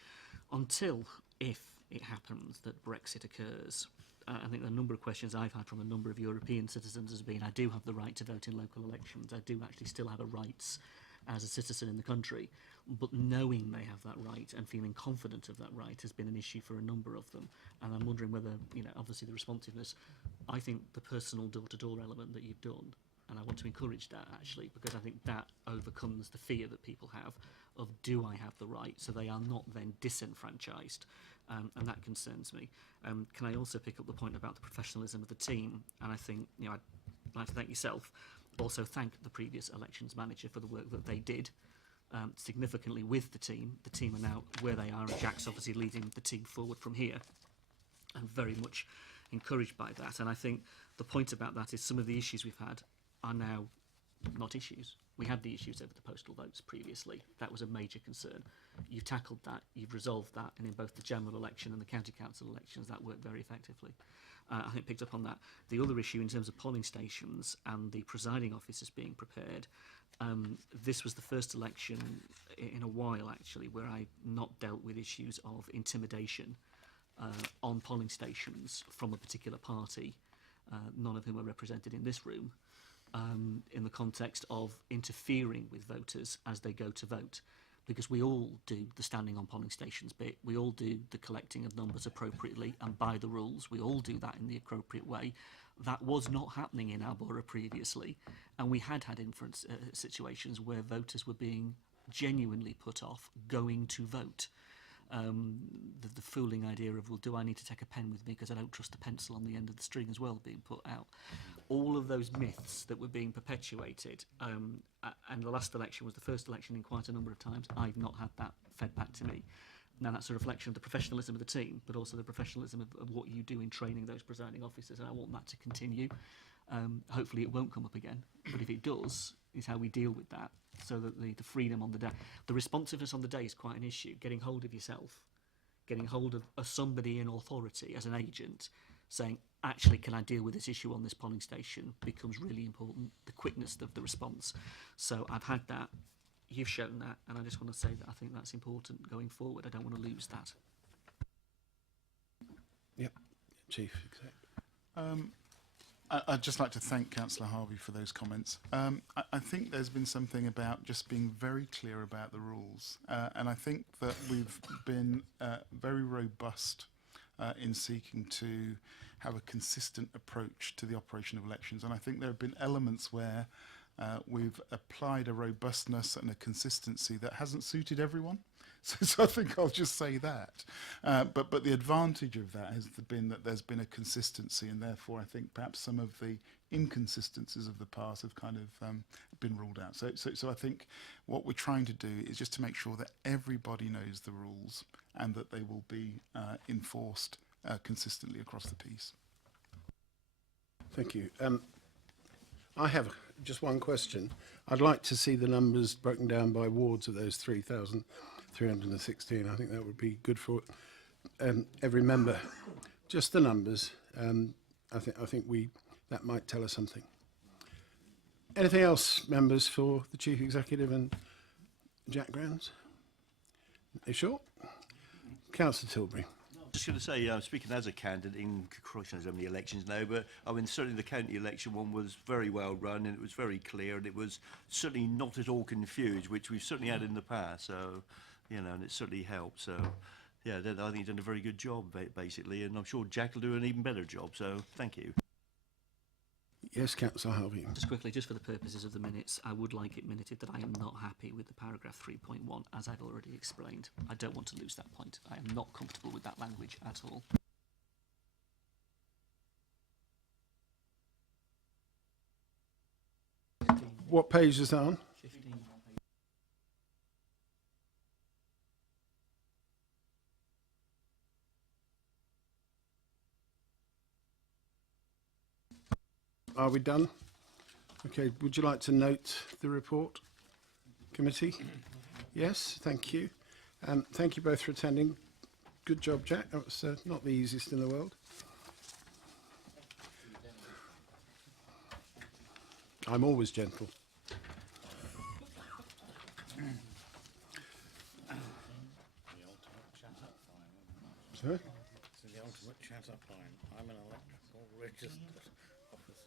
until if it happens that Brexit occurs, I think the number of questions I've had from a number of European citizens has been, I do have the right to vote in local elections, I do actually still have a rights as a citizen in the country, but knowing they have that right and feeling confident of that right has been an issue for a number of them. And I'm wondering whether, you know, obviously the responsiveness, I think the personal door-to-door element that you've done, and I want to encourage that actually, because I think that overcomes the fear that people have of, do I have the right, so they are not then disenfranchised, and that concerns me. Can I also pick up the point about the professionalism of the team? And I think, you know, I'd like to thank yourself, also thank the previous elections manager for the work that they did significantly with the team. The team are now where they are, and Jack's obviously leading the team forward from here. I'm very much encouraged by that, and I think the point about that is some of the issues we've had are now not issues. We had the issues over the postal votes previously. That was a major concern. You've tackled that, you've resolved that, and in both the general election and the county council elections, that worked very effectively. I think picked up on that. The other issue in terms of polling stations and the presiding officers being prepared, this was the first election in a while, actually, where I've not dealt with issues of intimidation on polling stations from a particular party, none of whom are represented in this room, in the context of interfering with voters as they go to vote. because we all do the standing on polling stations bit, we all do the collecting of numbers appropriately and by the rules, we all do that in the appropriate way. That was not happening in our borough previously, and we had situations where voters were being genuinely put off going to vote. The fooling idea of, well, do I need to take a pen with me because I don't trust the pencil on the end of the string as well being put out. All of those myths that were being perpetuated, and the last election was the first election in quite a number of times. I've not had that fed back to me. Now that's a reflection of the professionalism of the team, but also the professionalism of what you do in training those presiding officers, and I want that to continue. Hopefully it won't come up again, but if it does, is how we deal with that, so that the freedom on the day, the responsiveness on the day is quite an issue. Getting hold of yourself, getting hold of somebody in authority as an agent, saying, actually, can I deal with this issue on this polling station, becomes really important, the quickness of the response. So I've had that, you've shown that, and I just want to say that I think that's important going forward. I don't want to lose that. Yep, Chief Exec. I'd just like to thank Councillor Harvey for those comments. I think there's been something about just being very clear about the rules. And I think that we've been very robust in seeking to have a consistent approach to the operation of elections. And I think there have been elements where we've applied a robustness and a consistency that hasn't suited everyone. So I think I'll just say that. But the advantage of that has been that there's been a consistency, and therefore I think perhaps some of the inconsistencies of the past have kind of been ruled out. So I think what we're trying to do is just to make sure that everybody knows the rules and that they will be enforced consistently across the piece. Thank you. I have just one question. I'd like to see the numbers broken down by wards of those 3,316. I think that would be good for every member. Just the numbers. I think that might tell us something. Anything else, members, for the Chief Executive and Jack Grounds? Are you sure? Councillor Tilbury. Just going to say, speaking as a candidate in, Christ knows how many elections now, but I mean, certainly the county election one was very well run and it was very clear and it was certainly not at all confused, which we've certainly had in the past. So, you know, and it certainly helped. So, yeah, I think he's done a very good job, basically, and I'm sure Jack will do an even better job. So, thank you. Yes, Councillor Harvey. Just quickly, just for the purposes of the minutes, I would like it minuted that I am not happy with the paragraph 3.1, as I've already explained. I don't want to lose that point. I am not comfortable with that language at all. What page is that on? 15. Are we done? Okay, would you like to note the report, committee? Yes, thank you. Thank you both for attending. Good job, Jack. That was not the easiest in the world. I'm always gentle. Sorry? It's the ultimate chat-up line. I'm an electrical registered officer.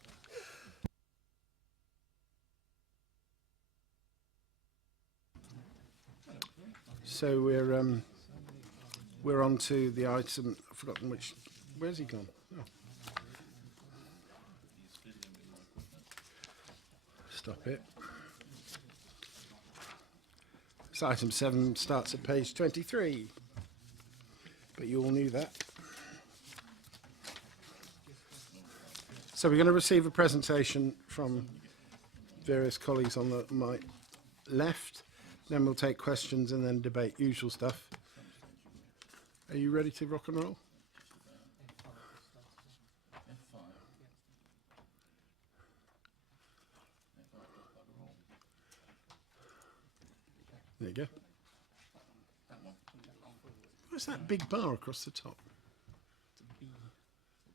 So we're on to the item. I've forgotten which. Where's he gone? Oh. Stop it. So item 7 starts at page 23. But you all knew that. So we're going to receive a presentation from various colleagues on my left. Then we'll take questions and then debate, usual stuff. Are you ready to rock and roll? There you go. What's that big bar across the top?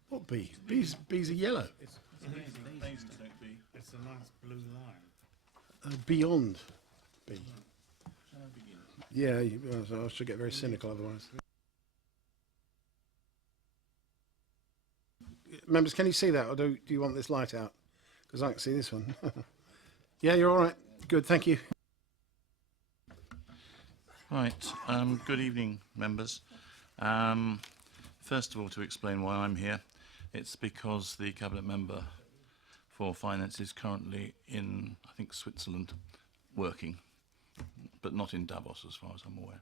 What bee? Bees are yellow. It's a nice blue line. Beyond bee. Yeah, I should get very cynical otherwise. Members, can you see that, or do you want this light out? Because I can see this one. Yeah, you're all right. Good, thank you. Right, good evening, members. First of all, to explain why I'm here, it's because the Cabinet Member for Finance is currently in, I think, Switzerland, working, but not in Davos as far as I'm aware.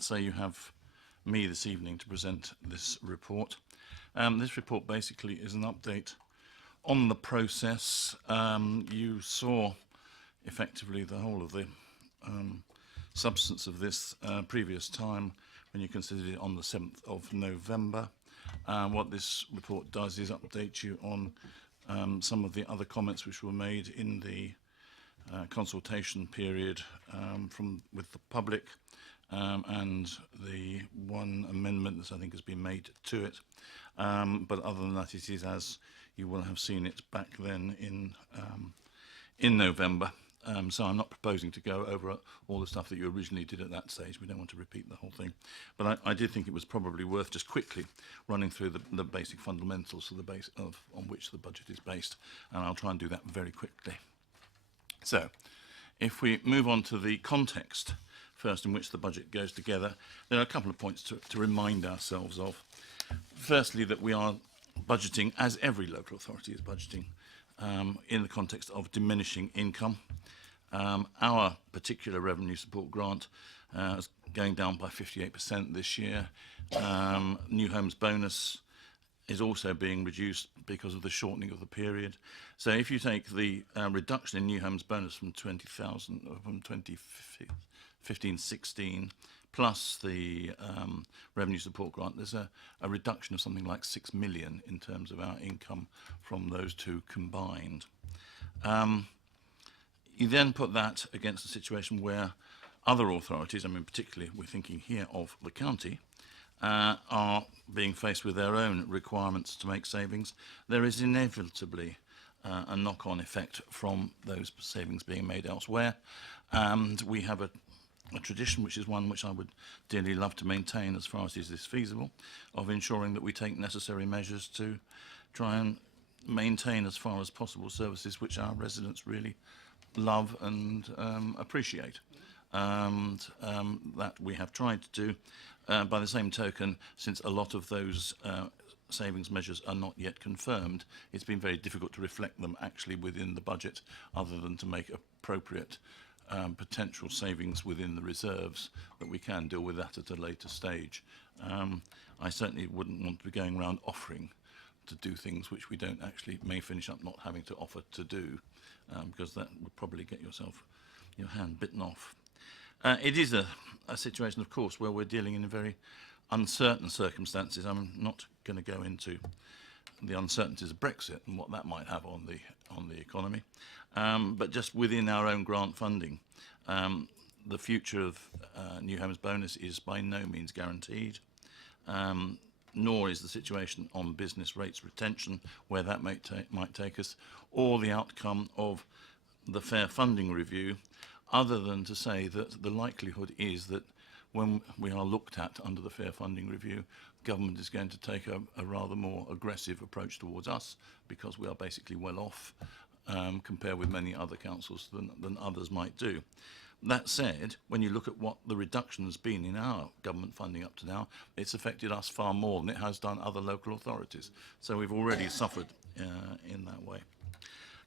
So you have me this evening to present this report. This report basically is an update on the process. You saw effectively the whole of the substance of this previous time when you considered it on the 7th of November. What this report does is update you on some of the other comments which were made in the consultation period with the public, and the one amendment that I think has been made to it. But other than that, it is as you will have seen it back then in November. So I'm not proposing to go over all the stuff that you originally did at that stage. We don't want to repeat the whole thing. But I did think it was probably worth just quickly running through the basic fundamentals of the base on which the budget is based. And I'll try and do that very quickly. So if we move on to the context first in which the budget goes together, there are a couple of points to remind ourselves of. Firstly, that we are budgeting, as every local authority is budgeting, in the context of diminishing income. Our particular revenue support grant is going down by 58% this year. New homes bonus is also being reduced because of the shortening of the period. So if you take the reduction in new homes bonus from 20,000 from 2015-16 plus the revenue support grant, there's a reduction of something like 6 million in terms of our income from those two combined. You then put that against a situation where other authorities, I mean particularly we're thinking here of the county, are being faced with their own requirements to make savings. There is inevitably a knock-on effect from those savings being made elsewhere, and we have a tradition, which is one which I would dearly love to maintain as far as is this feasible, of ensuring that we take necessary measures to try and maintain as far as possible services which our residents really love and appreciate. And that we have tried to do. By the same token, since a lot of those savings measures are not yet confirmed, it's been very difficult to reflect them actually within the budget, other than to make appropriate potential savings within the reserves, that we can deal with that at a later stage. I certainly wouldn't want to be going around offering to do things which we don't actually may finish up not having to offer to do, because that would probably get your hand bitten off. It is a situation, of course, where we're dealing in very uncertain circumstances. I'm not going to go into the uncertainties of Brexit and what that might have on the economy, but just within our own grant funding, the future of New Homes Bonus is by no means guaranteed, nor is the situation on business rates retention, where that might take us, or the outcome of the fair funding review, other than to say that the likelihood is that when we are looked at under the fair funding review, government is going to take a rather more aggressive approach towards us, because we are basically well off compared with many other councils than others might do. That said, when you look at what the reduction has been in our government funding up to now, it's affected us far more than it has done other local authorities. So we've already suffered in that way.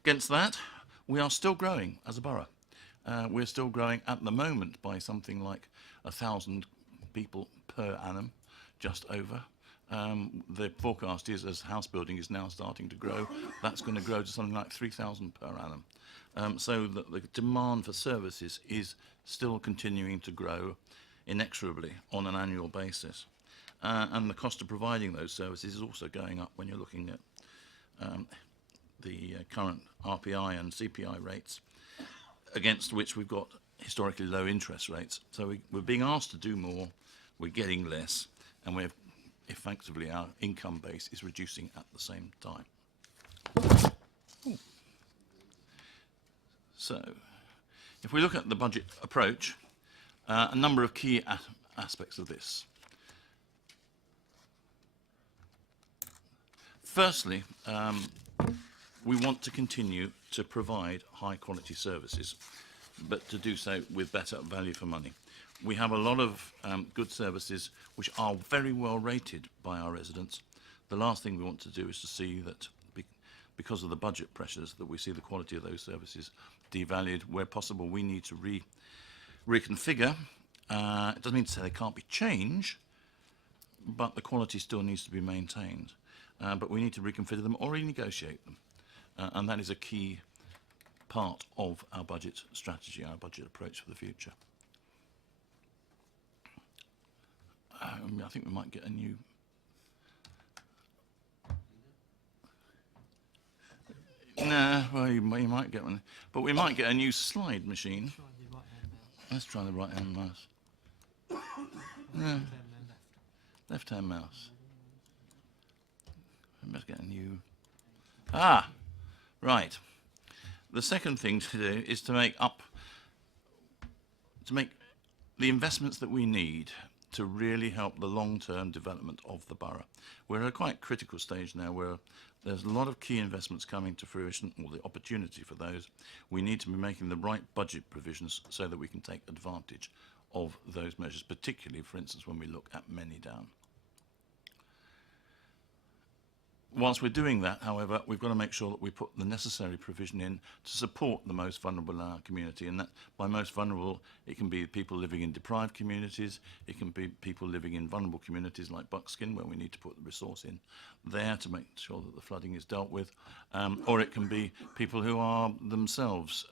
Against that, we are still growing as a borough. We're still growing at the moment by something like 1,000 people per annum, just over. The forecast is, as house building is now starting to grow, that's going to grow to something like 3,000 per annum. So the demand for services is still continuing to grow inexorably on an annual basis. And the cost of providing those services is also going up when you're looking at the current RPI and CPI rates, against which we've got historically low interest rates. So we're being asked to do more, we're getting less, and we're effectively our income base is reducing at the same time. Ooh. So if we look at the budget approach, a number of key aspects of this. Firstly, we want to continue to provide high quality services, but to do so with better value for money. we have a lot of good services which are very well rated by our residents. The last thing we want to do is to see that because of the budget pressures that we see the quality of those services devalued. Where possible, we need to reconfigure. It doesn't mean to say they can't be changed, but the quality still needs to be maintained. But we need to reconfigure them or renegotiate them. And that is a key part of our budget strategy, our budget approach for the future. I think we might get a new... Nah, well, you might get one. But we might get a new slide machine. Let's try the right-hand mouse. No. Left-hand mouse. We must get a new... Ah! Right. The second thing to do is to make the investments that we need to really help the long-term development of the borough. We're at a quite critical stage now where there's a lot of key investments coming to fruition, or the opportunity for those. We need to be making the right budget provisions so that we can take advantage of those measures, particularly, for instance, when we look at Many Down. Whilst we're doing that, however, we've got to make sure that we put the necessary provision in to support the most vulnerable in our community. And that, by most vulnerable, it can be people living in deprived communities, it can be people living in vulnerable communities like Buckskin, where we need to put the resource in there to make sure that the flooding is dealt with, or it can be people who are themselves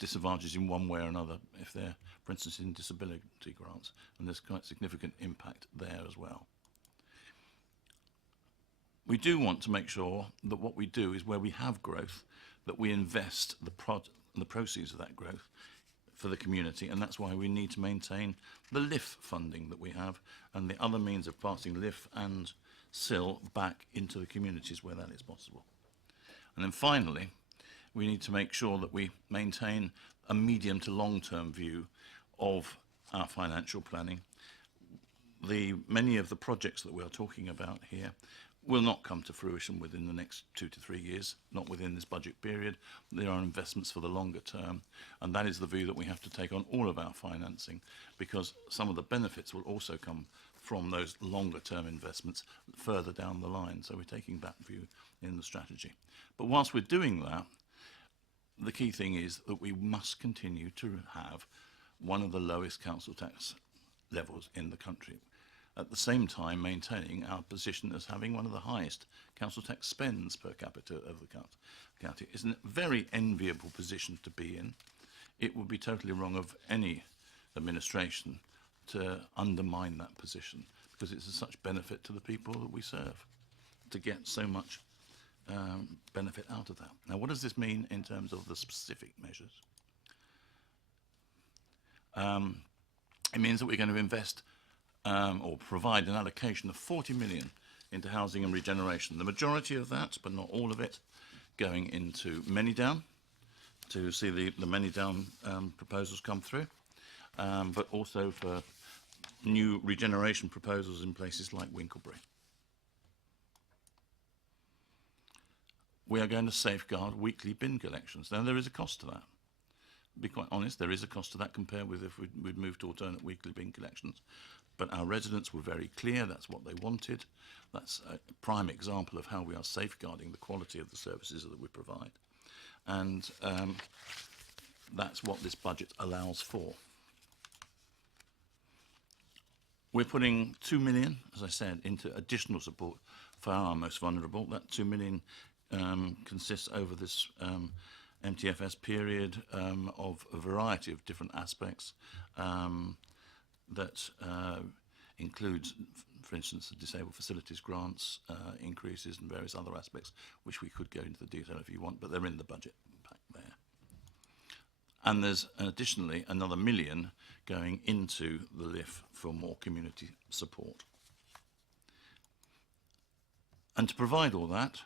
disadvantaged in one way or another, if they're, for instance, in disability grants, and there's quite significant impact there as well. We do want to make sure that what we do is where we have growth, that we invest the proceeds of that growth for the community, and that's why we need to maintain the LIF funding that we have and the other means of passing LIF and SIL back into the communities where that is possible. And then finally, we need to make sure that we maintain a medium to long-term view of our financial planning. Many of the projects that we are talking about here will not come to fruition within the next 2 to 3 years, not within this budget period. There are investments for the longer term, and that is the view that we have to take on all of our financing, because some of the benefits will also come from those longer term investments further down the line. So we're taking that view in the strategy. But whilst we're doing that, the key thing is that we must continue to have one of the lowest council tax levels in the country, at the same time maintaining our position as having one of the highest council tax spends per capita of the county. It's a very enviable position to be in. It would be totally wrong of any administration to undermine that position, because it's of such benefit to the people that we serve, to get so much benefit out of that. Now, what does this mean in terms of the specific measures? It means that we're going to invest or provide an allocation of 40 million into housing and regeneration. The majority of that, but not all of it, going into Many Down, to see the Many Down proposals come through, but also for new regeneration proposals in places like Winklebury. We are going to safeguard weekly bin collections. Now, there is a cost to that. To be quite honest, there is a cost to that compared with if we'd moved to alternate weekly bin collections. But our residents were very clear that's what they wanted. That's a prime example of how we are safeguarding the quality of the services that we provide. And that's what this budget allows for. We're putting 2 million, as I said, into additional support for our most vulnerable. That 2 million consists over this MTFS period of a variety of different aspects that includes, for instance, the disabled facilities grants, increases and various other aspects, which we could go into the detail if you want, but they're in the budget pack there. And there's additionally another 1 million going into the LIF for more community support. And to provide all that,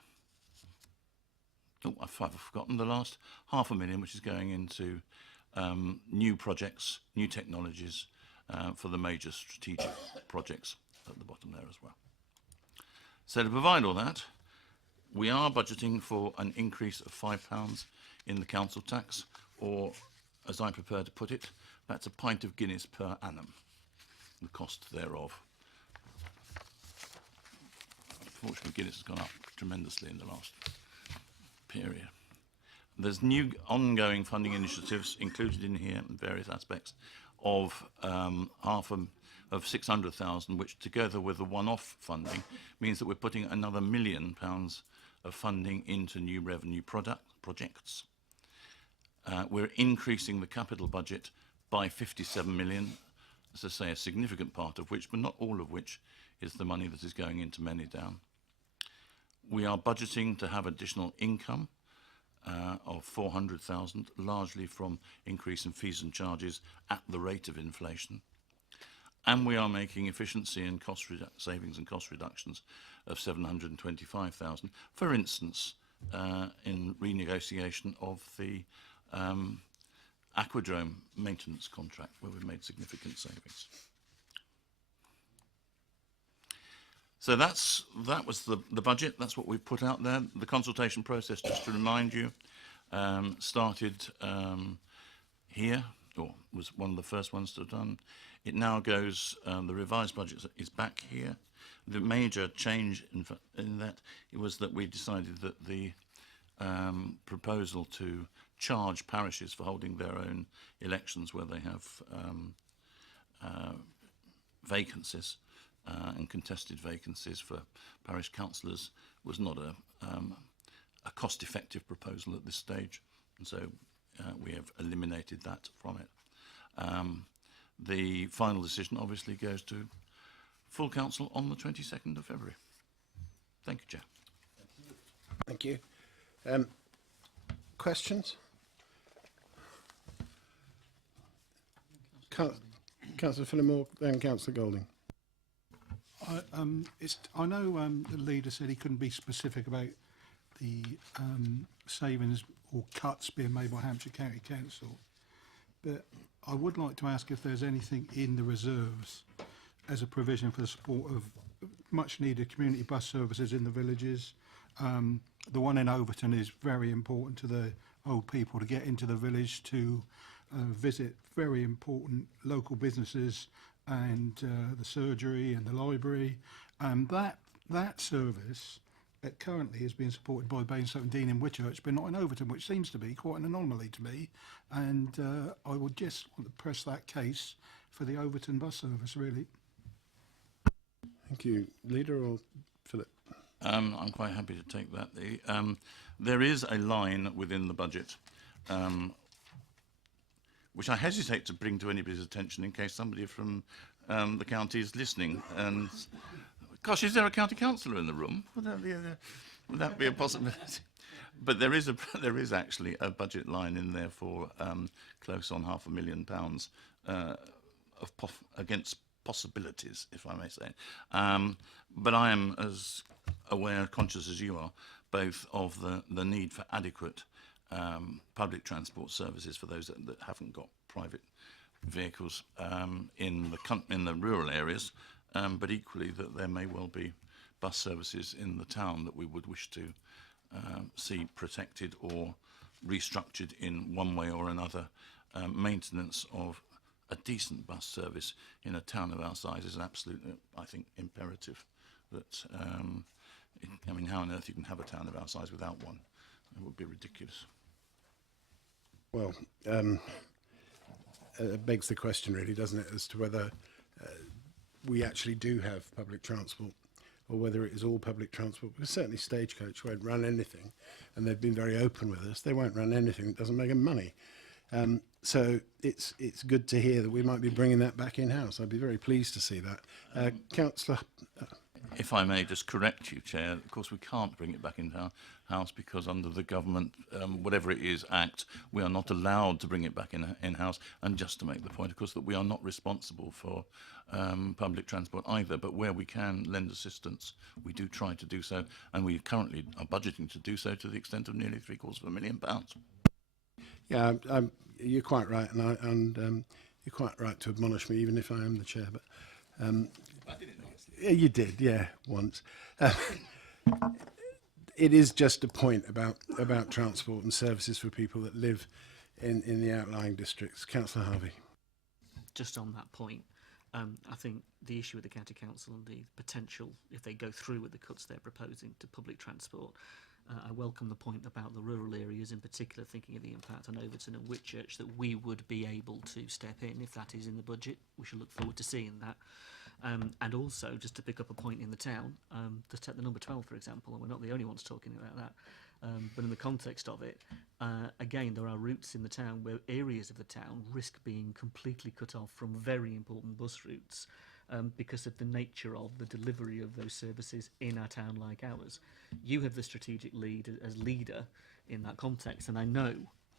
I've forgotten the last 500,000, which is going into new projects, new technologies for the major strategic projects at the bottom there as well. So to provide all that, we are budgeting for an increase of £5 in the council tax, or as I prefer to put it, That's a pint of Guinness per annum, the cost thereof. Unfortunately, Guinness has gone up tremendously in the last period. There's new ongoing funding initiatives included in here in various aspects of of 600,000, which together with the one-off funding means that we're putting another £1 million of funding into new revenue projects. We're increasing the capital budget by 57 million, as I say, a significant part of which, but not all of which, is the money that is going into Manydown. We are budgeting to have additional income of 400,000, largely from increase in fees and charges at the rate of inflation. And we are making efficiency and cost savings and cost reductions of 725,000. For instance, in renegotiation of the Aquadrome maintenance contract, where we've made significant savings. So that was the budget. That's what we've put out there. The consultation process, just to remind you, started here, or was one of the first ones to have done. It now goes, the revised budget is back here. The major change in that was that we decided that the proposal to charge parishes for holding their own elections where they have vacancies and contested vacancies for parish councillors was not a cost-effective proposal at this stage, and so we have eliminated that from it. The final decision obviously goes to full council on the 22nd of February. Thank you, Chair. Thank you. Questions? Councillor Fillimore, then Councillor Golding. I know the leader said he couldn't be specific about the savings or cuts being made by Hampshire County Council, but I would like to ask if there's anything in the reserves as a provision for the support of much needed community bus services in the villages. The one in Overton is very important to the old people to get into the village to visit very important local businesses and the surgery and the library. That service currently is being supported by Basingstoke and Dean in Whitchurch, but not in Overton, which seems to be quite an anomaly to me. And I would just want to press that case for the Overton bus service, really. Thank you. Leader or Philip? I'm quite happy to take that. There is a line within the budget which I hesitate to bring to anybody's attention in case somebody from the county is listening. And gosh, is there a county councillor in the room? Would that be a possibility? But there is actually a budget line in there for close on £500,000 against possibilities, if I may say. But I am as conscious as you are, both of the need for adequate public transport services for those that haven't got private vehicles in the rural areas, but equally that there may well be bus services in the town that we would wish to see protected or restructured in one way or another. Maintenance of a decent bus service in a town of our size is an absolute, I think, imperative. That I mean, how on earth you can have a town of our size without one? It would be ridiculous. Well, it begs the question, really, doesn't it, as to whether we actually do have public transport, or whether it is all public transport. Because certainly Stagecoach won't run anything, and they've been very open with us. They won't run anything that doesn't make them money. So it's good to hear that we might be bringing that back in-house. I'd be very pleased to see that. Councillor... If I may just correct you, Chair, of course we can't bring it back in-house because under the Government, whatever it is, Act, we are not allowed to bring it back in-house. And just to make the point, of course, that we are not responsible for public transport either, but where we can lend assistance, we do try to do so, and we currently are budgeting to do so to the extent of nearly £750,000. Yeah, you're quite right, and you're quite right to admonish me, even if I am the chair. But I didn't know. you did, yeah, once. It is just a point about transport and services for people that live in the outlying districts. Councillor Harvey. just on that point, I think the issue with the county council and the potential, if they go through with the cuts they're proposing to public transport, I welcome the point about the rural areas, in particular thinking of the impact on Overton and Whitchurch, that we would be able to step in if that is in the budget. We shall look forward to seeing that. And also, just to pick up a point in the town, just take the number 12, for example, and we're not the only ones talking about that, but in the context of it, again, there are routes in the town where areas of the town risk being completely cut off from very important bus routes because of the nature of the delivery of those services in a town like ours. You have the strategic lead as leader in that context, and I know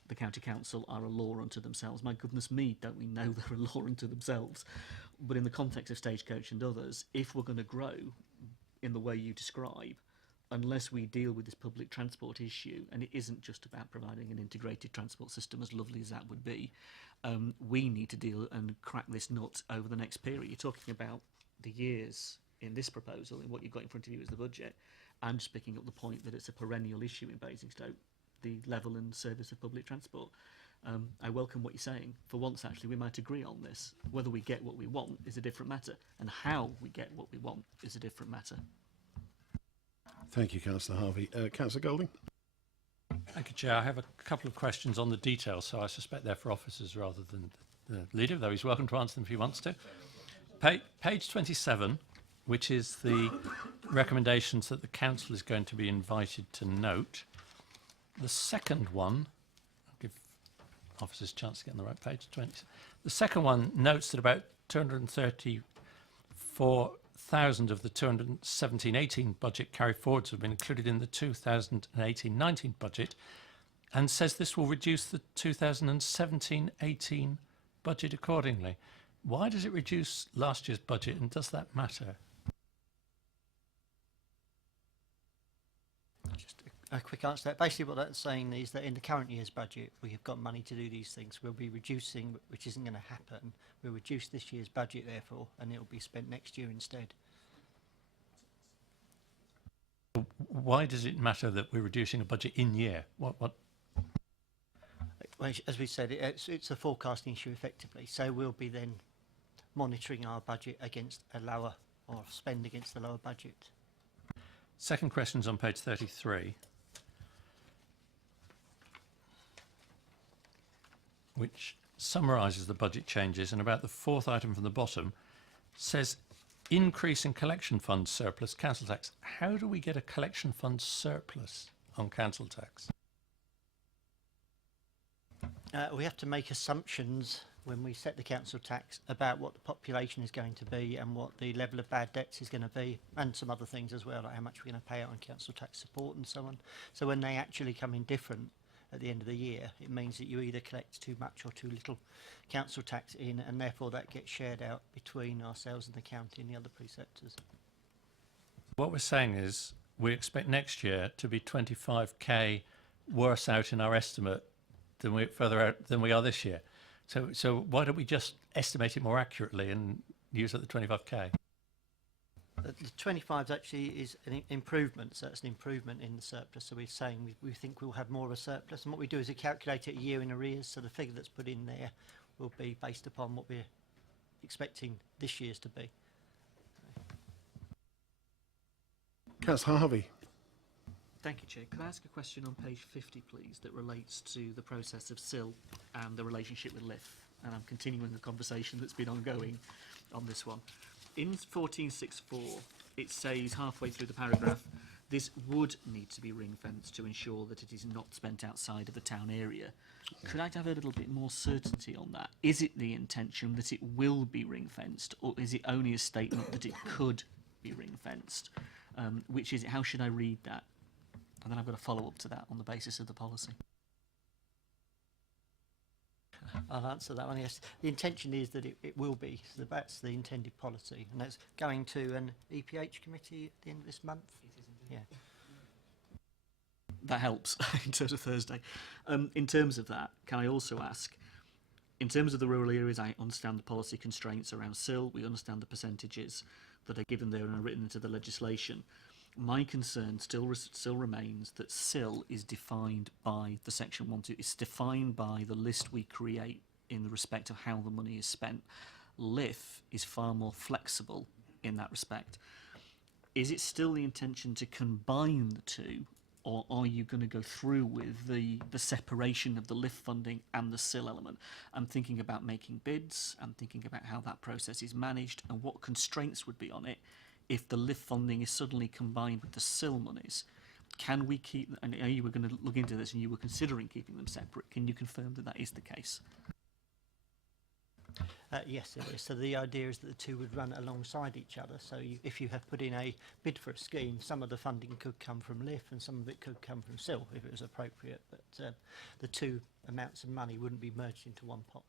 the county council are a law unto themselves. My goodness me, don't we know they're a law unto themselves? But in the context of Stagecoach and others, if we're going to grow in the way you describe, unless we deal with this public transport issue, and it isn't just about providing an integrated transport system, as lovely as that would be, we need to deal and crack this nut over the next period. You're talking about the years in this proposal, in what you've got in front of you as the budget. I'm just picking up the point that it's a perennial issue in Basingstoke, the level and service of public transport. I welcome what you're saying. For once, actually, we might agree on this. Whether we get what we want is a different matter, and how we get what we want is a different matter. Thank you, Councillor Harvey. Councillor Golding? Thank you, Chair. I have a couple of questions on the details, so I suspect they're for officers rather than the leader, though he's welcome to answer them if he wants to. Page 27, which is the recommendations that the council is going to be invited to note. The second one, I'll give officers a chance to get on the right page, 20. The second one notes that about 234,000 of the 217-18 budget carry forwards have been included in the 2018-19 budget, and says this will reduce the 2017-18 budget accordingly. Why does it reduce last year's budget, and does that matter? Just a quick answer to that. Basically what that's saying is that in the current year's budget we have got money to do these things. We'll be reducing, which isn't going to happen. We'll reduce this year's budget therefore, and it will be spent next year instead. Why does it matter that we're reducing a budget in year? What? Well, as we said, it's a forecasting issue effectively. So we'll be then monitoring our budget against a lower, or spend against the lower budget. Second question's on page 33, which summarises the budget changes, and about the fourth item from the bottom says increase in collection fund surplus council tax. How do we get a collection fund surplus on council tax? We have to make assumptions when we set the council tax about what the population is going to be and what the level of bad debts is going to be, and some other things as well, like how much we're going to pay out on council tax support and so on. So when they actually come in different at the end of the year, it means that you either collect too much or too little council tax in, and therefore that gets shared out between ourselves and the county and the other preceptors. What we're saying is we expect next year to be 25k worse out in our estimate than we further out than we are this year. So why don't we just estimate it more accurately and use it at the 25k? The 25 actually is an improvement, so it's an improvement in the surplus. So we're saying we think we'll have more of a surplus, and what we do is we calculate it a year in arrears, so the figure that's put in there will be based upon what we're expecting this year's to be. Councillor Harvey? Thank you, Chair. Could I ask a question on page 50, please, that relates to the process of SIL and the relationship with LIF? And I'm continuing the conversation that's been ongoing on this one. In 1464, it says halfway through the paragraph, this would need to be ring-fenced to ensure that it is not spent outside of the town area. Could I have a little bit more certainty on that? Is it the intention that it will be ring-fenced, or is it only a statement that it could be ring-fenced? Which is it? How should I read that? And then I've got a follow-up to that on the basis of the policy. I'll answer that one, yes. The intention is that it will be, so that's the intended policy, and that's going to an EPH committee at the end of this month. Yeah. That helps in terms of Thursday. In terms of that, can I also ask, in terms of the rural areas, I understand the policy constraints around SIL, we understand the percentages that are given there and are written into the legislation. My concern still remains that SIL is defined by the section 1.2. It's defined by the list we create in the respect of how the money is spent. LIF is far more flexible in that respect. Is it still the intention to combine the two, or are you going to go through with the separation of the LIF funding and the SIL element? I'm thinking about making bids, I'm thinking about how that process is managed and what constraints would be on it if the LIF funding is suddenly combined with the SIL monies. Can we keep, and you were going to look into this and you were considering keeping them separate, can you confirm that that is the case? Yes, it is. So the idea is that the two would run alongside each other. So if you have put in a bid for a scheme, some of the funding could come from LIF and some of it could come from SIL if it was appropriate. But the two amounts of money wouldn't be merged into one pot.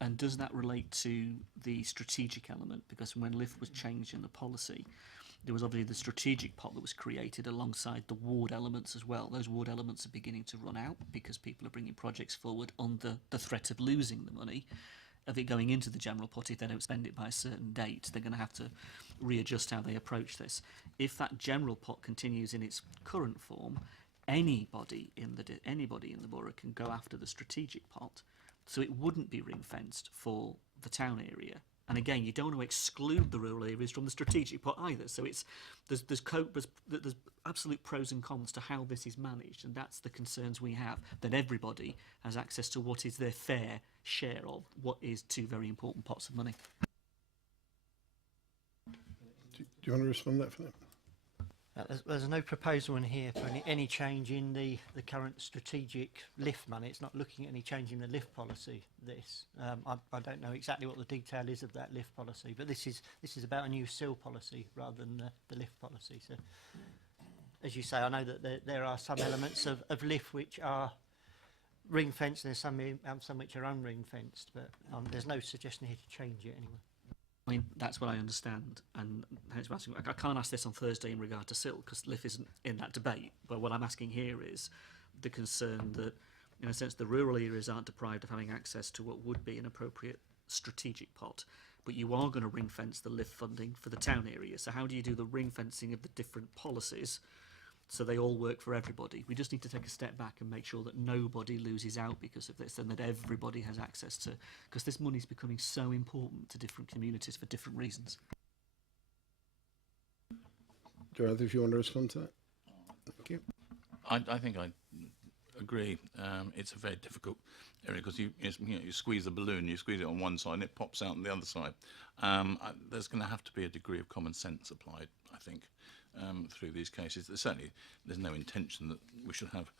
And does that relate to the strategic element? Because when LIF was changed in the policy, there was obviously the strategic pot that was created alongside the ward elements as well. Those ward elements are beginning to run out because people are bringing projects forward under the threat of losing the money, of it going into the general pot. If they don't spend it by a certain date, they're going to have to readjust how they approach this. If that general pot continues in its current form, anybody in the borough can go after the strategic pot. So it wouldn't be ring-fenced for the town area. And again, you don't want to exclude the rural areas from the strategic pot either. So there's absolute pros and cons to how this is managed, and that's the concerns we have, that everybody has access to what is their fair share of what is two very important pots of money. Do you want to respond to that, Philip? There's no proposal in here for any change in the current strategic LIF money. It's not looking at any change in the LIF policy, this. I don't know exactly what the detail is of that LIF policy, but this is about a new SIL policy rather than the LIF policy. So, as you say, I know that there are some elements of LIF which are ring-fenced and there's some which are unring-fenced, but there's no suggestion here to change it anyway. I mean, that's what I understand, and hence I'm asking, I can't ask this on Thursday in regard to SIL because LIF isn't in that debate. But what I'm asking here is the concern that, in a sense, the rural areas aren't deprived of having access to what would be an appropriate strategic pot, but you are going to ring fence the LIF funding for the town area. So how do you do the ring fencing of the different policies so they all work for everybody? We just need to take a step back and make sure that nobody loses out because of this, and that everybody has access to, because this money is becoming so important to different communities for different reasons. Do either of you want to respond to that? Thank you. I think I agree. It's a very difficult area because you squeeze the balloon, you squeeze it on one side and it pops out on the other side. There's going to have to be a degree of common sense applied, I think, through these cases. There's no intention that we should have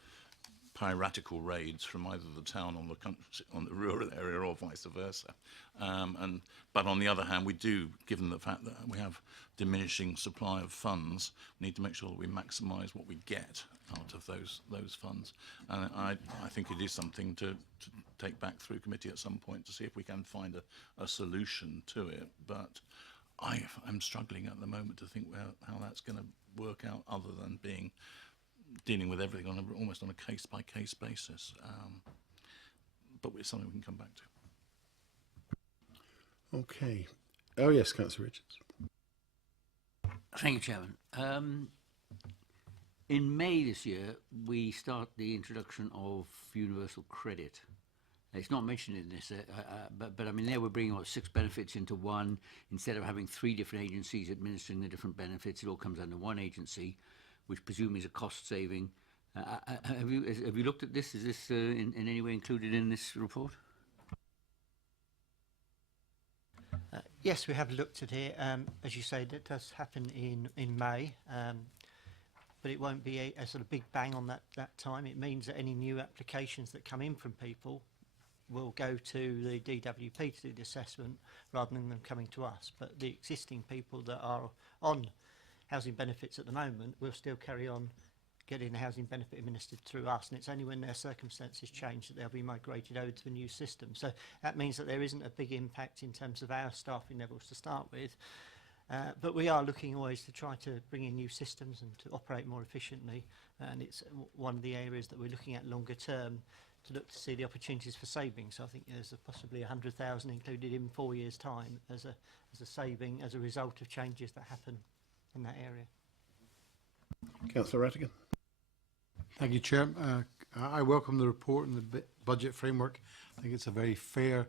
piratical raids from either the town or the country, on the rural area, or vice versa. But on the other hand, we do, given the fact that we have diminishing supply of funds, need to make sure that we maximise what we get out of those funds. And I think it is something to take back through committee at some point to see if we can find a solution to it. But I'm struggling at the moment to think how that's going to work out, other than dealing with everything almost on a case-by-case basis. But it's something we can come back to. Okay. Oh yes, Councillor Richards. Thank you, Chairman. In May this year, we start the introduction of universal credit. It's not mentioned in this, but I mean, there we're bringing all 6 benefits into one. Instead of having 3 different agencies administering the different benefits, it all comes under one agency, which presumably is a cost saving. Have you looked at this? Is this in any way included in this report? Yes, we have looked at it. As you say, that does happen in May, but it won't be a sort of big bang on that time. It means that any new applications that come in from people will go to the DWP to do the assessment rather than them coming to us. But the existing people that are on housing benefits at the moment will still carry on getting the housing benefit administered through us, and it's only when their circumstances change that they'll be migrated over to the new system. So that means that there isn't a big impact in terms of our staffing levels to start with, but we are looking always to try to bring in new systems and to operate more efficiently, and it's one of the areas that we're looking at longer term to look to see the opportunities for savings. So I think there's possibly 100,000 included in 4 years' time as a saving as a result of changes that happen in that area. Councillor Rattigan. Thank you, Chair. I welcome the report and the budget framework. I think it's a very fair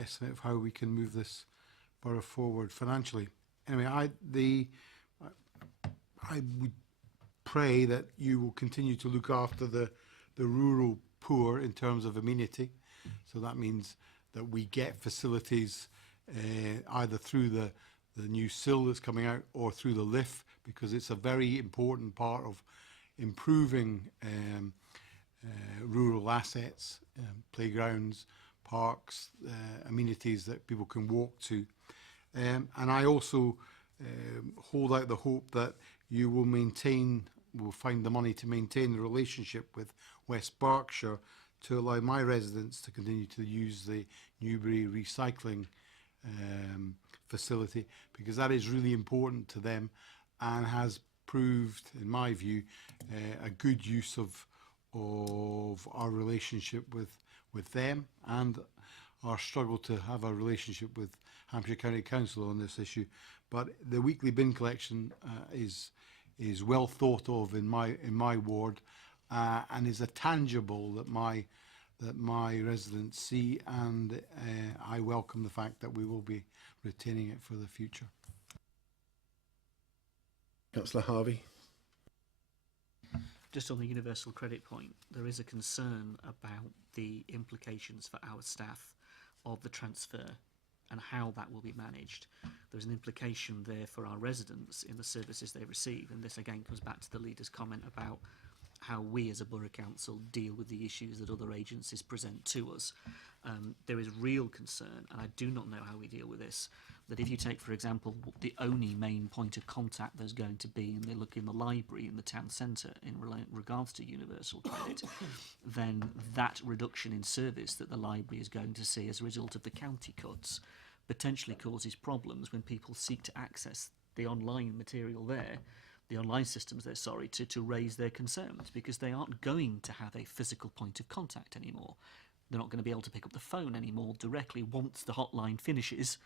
estimate of how we can move this borough forward financially. Anyway, I would pray that you will continue to look after the rural poor in terms of amenity. So that means that we get facilities either through the new sill that's coming out or through the lift, because it's a very important part of improving rural assets, playgrounds, parks, amenities that people can walk to. And I also hold out the hope that you will find the money to maintain the relationship with West Berkshire to allow my residents to continue to use the Newbury recycling facility, because that is really important to them and has proved, in my view, a good use of our relationship with them, and our struggle to have a relationship with Hampshire County Council on this issue. But the weekly bin collection is well thought of in my ward, and is a tangible that my residents see, and I welcome the fact that we will be retaining it for the future. Councillor Harvey. Just on the universal credit point, there is a concern about the implications for our staff of the transfer and how that will be managed. There's an implication there for our residents in the services they receive, and this again comes back to the leader's comment about how we as a borough council deal with the issues that other agencies present to us. There is real concern, and I do not know how we deal with this, that if you take, for example, the only main point of contact there's going to be, and they look in the library in the town centre in regards to universal credit, then that reduction in service that the library is going to see as a result of the county cuts potentially causes problems when people seek to access the online material there, the online systems there, sorry, to raise their concerns, because they aren't going to have a physical point of contact anymore. They're not going to be able to pick up the phone anymore directly once the hotline finishes.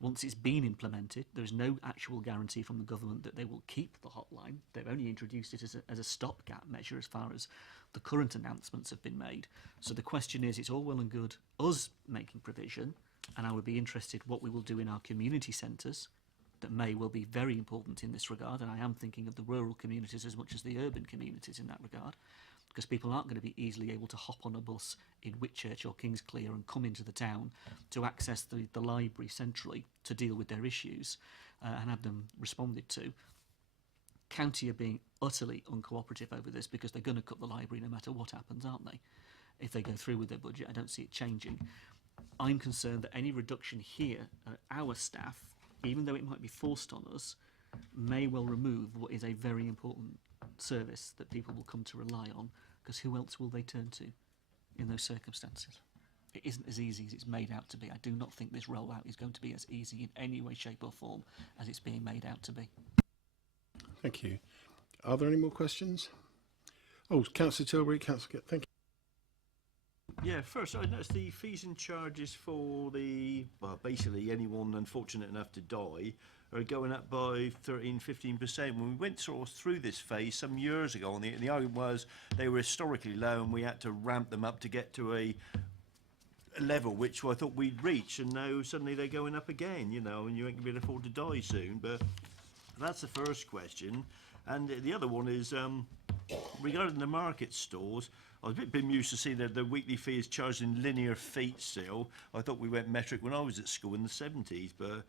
Once it's been implemented, there's no actual guarantee from the government that they will keep the hotline. They've only introduced it as a stopgap measure as far as the current announcements have been made. So the question is, it's all well and good us making provision, and I would be interested what we will do in our community centres that may well be very important in this regard, and I am thinking of the rural communities as much as the urban communities in that regard, because people aren't going to be easily able to hop on a bus in Whitchurch or Kingsclear and come into the town to access the library centrally to deal with their issues and have them responded to. County are being utterly uncooperative over this because they're going to cut the library no matter what happens, aren't they? If they go through with their budget, I don't see it changing. I'm concerned that any reduction here, our staff, even though it might be forced on us, may well remove what is a very important service that people will come to rely on, because who else will they turn to in those circumstances? It isn't as easy as it's made out to be. I do not think this rollout is going to be as easy in any way, shape or form as it's being made out to be. Thank you. Are there any more questions? Oh, Councillor Tilbury, Councillor, thank you. Yeah, first, I noticed the fees and charges for basically anyone unfortunate enough to die are going up by 13-15%. When we went sort of through this phase some years ago, and the argument was they were historically low and we had to ramp them up to get to a level which I thought we'd reach, and now suddenly they're going up again, you know, and you ain't going to be able to afford to die soon. But that's the first question. And the other one is regarding the market stores. I was a bit bemused to see that the weekly fee is charged in linear feet still. I thought we went metric when I was at school in the 70s, but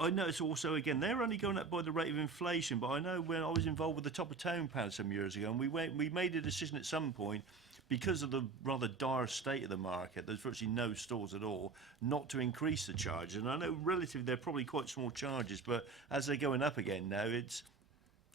I noticed also, again, they're only going up by the rate of inflation. But I know when I was involved with the Top of Town plan some years ago, and we made a decision at some point, because of the rather dire state of the market, there's virtually no stores at all, not to increase the charges. And I know relatively they're probably quite small charges, but as they're going up again now,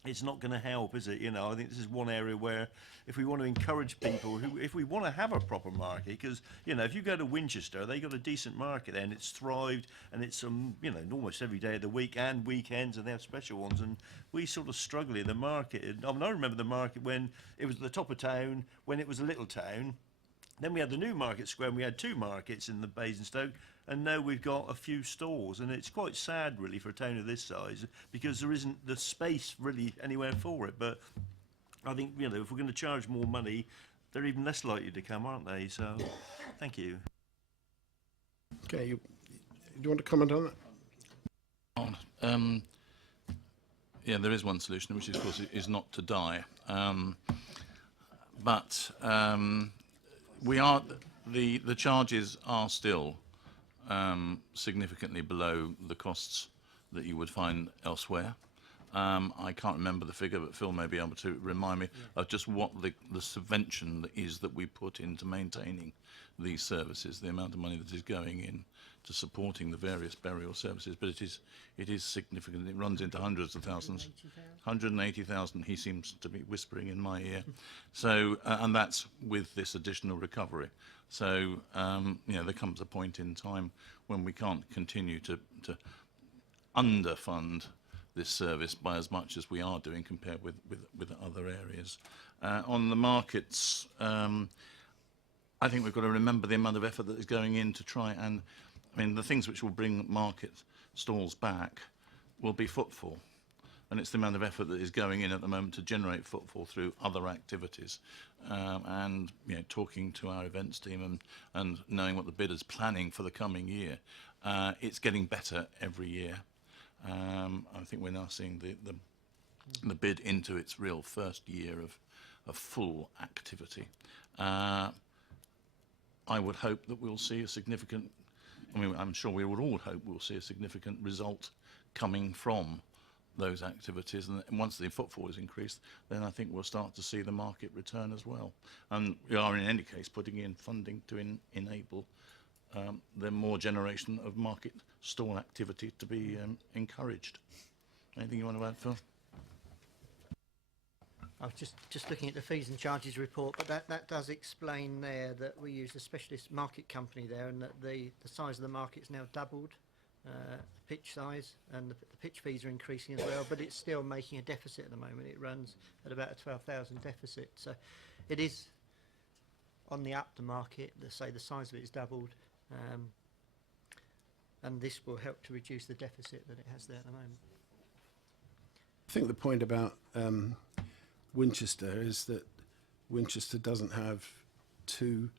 it's not going to help, is it? You know, I think this is one area where if we want to encourage people, if we want to have a proper market, because, you know, if you go to Winchester, they got a decent market there, and it's thrived, and it's, you know, almost every day of the week and weekends, and they have special ones, and we sort of struggle in the market. I mean, I remember the market when it was at the top of town, when it was a little town. Then we had the new market square, and we had two markets in the Basingstoke, and now we've got a few stores, and it's quite sad really for a town of this size, because there isn't the space really anywhere for it. But I think, you know, if we're going to charge more money, they're even less likely to come, aren't they? So, thank you. Okay, do you want to comment on that? Yeah, there is one solution, which of course is not to die. But the charges are still significantly below the costs that you would find elsewhere. I can't remember the figure, but Phil may be able to remind me of just what the subvention is that we put into maintaining these services, the amount of money that is going in to supporting the various burial services. But it is significant. It runs into hundreds of thousands. 180,000, he seems to be whispering in my ear. So, and that's with this additional recovery. So, you know, there comes a point in time when we can't continue to underfund this service by as much as we are doing compared with other areas. On the markets, I think we've got to remember the amount of effort that is going in to try and, I mean, the things which will bring market stalls back will be footfall. And it's the amount of effort that is going in at the moment to generate footfall through other activities. And, you know, talking to our events team and knowing what the bidder's planning for the coming year, it's getting better every year. I think we're now seeing the bid into its real first year of full activity. I would hope that we'll see a significant, I mean, I'm sure we would all hope we'll see a significant result coming from those activities, and once the footfall is increased, then I think we'll start to see the market return as well. And we are in any case putting in funding to enable the more generation of market stall activity to be encouraged. Anything you want to add, Phil? I was just looking at the fees and charges report, but that does explain there that we use a specialist market company there, and that the size of the market's now doubled, pitch size, and the pitch fees are increasing as well, but it's still making a deficit at the moment. It runs at about a 12,000 deficit, so it is on the up the market. Say the size of it is doubled, and this will help to reduce the deficit that it has there at the moment. I think the point about Winchester is that Winchester doesn't have two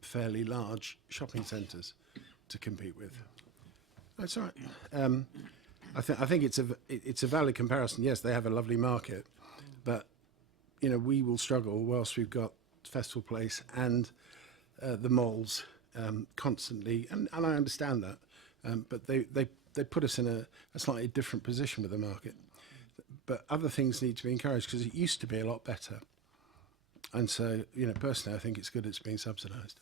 fairly large shopping centres to compete with. That's all right. I think it's a valid comparison. Yes, they have a lovely market, but you know, we will struggle whilst we've got Festival Place and the malls constantly, and I understand that, but they put us in a slightly different position with the market. But other things need to be encouraged because it used to be a lot better, and so, you know, personally, I think it's good it's being subsidised.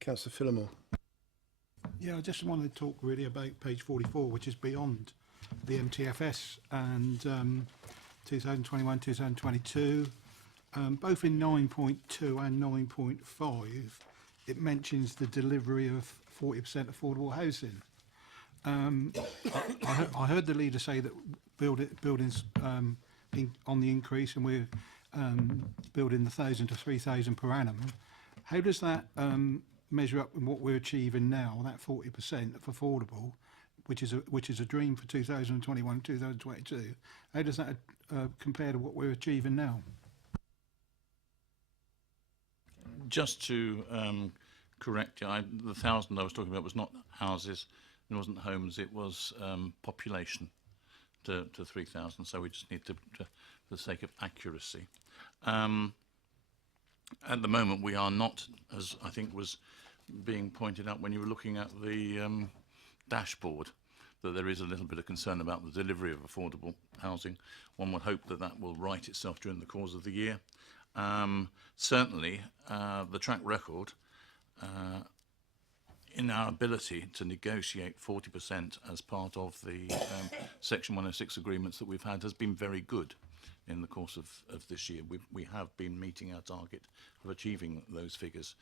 Councillor Phillimore. Yeah, I just wanted to talk really about page 44, which is beyond the MTFS, and 2021, 2022, both in 9.2 and 9.5, it mentions the delivery of 40% affordable housing. I heard the leader say that buildings on the increase, and we're building 1,000 to 3,000 per annum. How does that measure up in what we're achieving now, that 40% of affordable, which is a dream for 2021, 2022? How does that compare to what we're achieving now? Just to correct you, the 1,000 I was talking about was not houses, it wasn't homes, it was population to 3,000. So we just need to, for the sake of accuracy. At the moment, we are not, as I think was being pointed out when you were looking at the dashboard, that there is a little bit of concern about the delivery of affordable housing. One would hope that that will right itself during the course of the year. Certainly, the track record in our ability to negotiate 40% as part of the Section 106 agreements that we've had has been very good in the course of this year. We have been meeting our target of achieving those figures.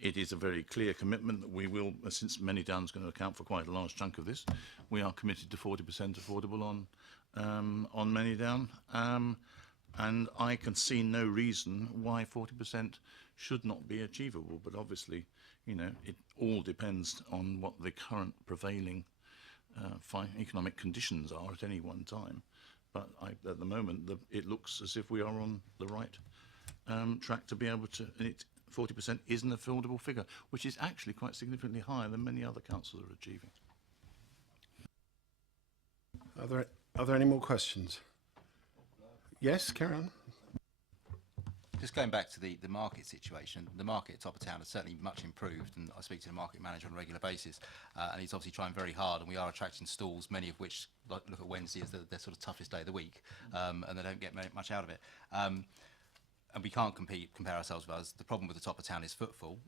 It is a very clear commitment that we will, since Manydown is going to account for quite a large chunk of this, we are committed to 40% affordable on Manydown. And I can see no reason why 40% should not be achievable. But obviously, you know, it all depends on what the current prevailing economic conditions are at any one time. But at the moment, it looks as if we are on the right track to be able to. And 40% is an affordable figure, which is actually quite significantly higher than many other councils are achieving. Are there any more questions? Yes, carry on. Just going back to the market situation, the market at top of town has certainly much improved, and I speak to the market manager on a regular basis, and he's obviously trying very hard, and we are attracting stalls, many of which look at Wednesday as their sort of toughest day of the week, and they don't get much out of it. And we can't compare ourselves with others. The problem with the top of town is footfall,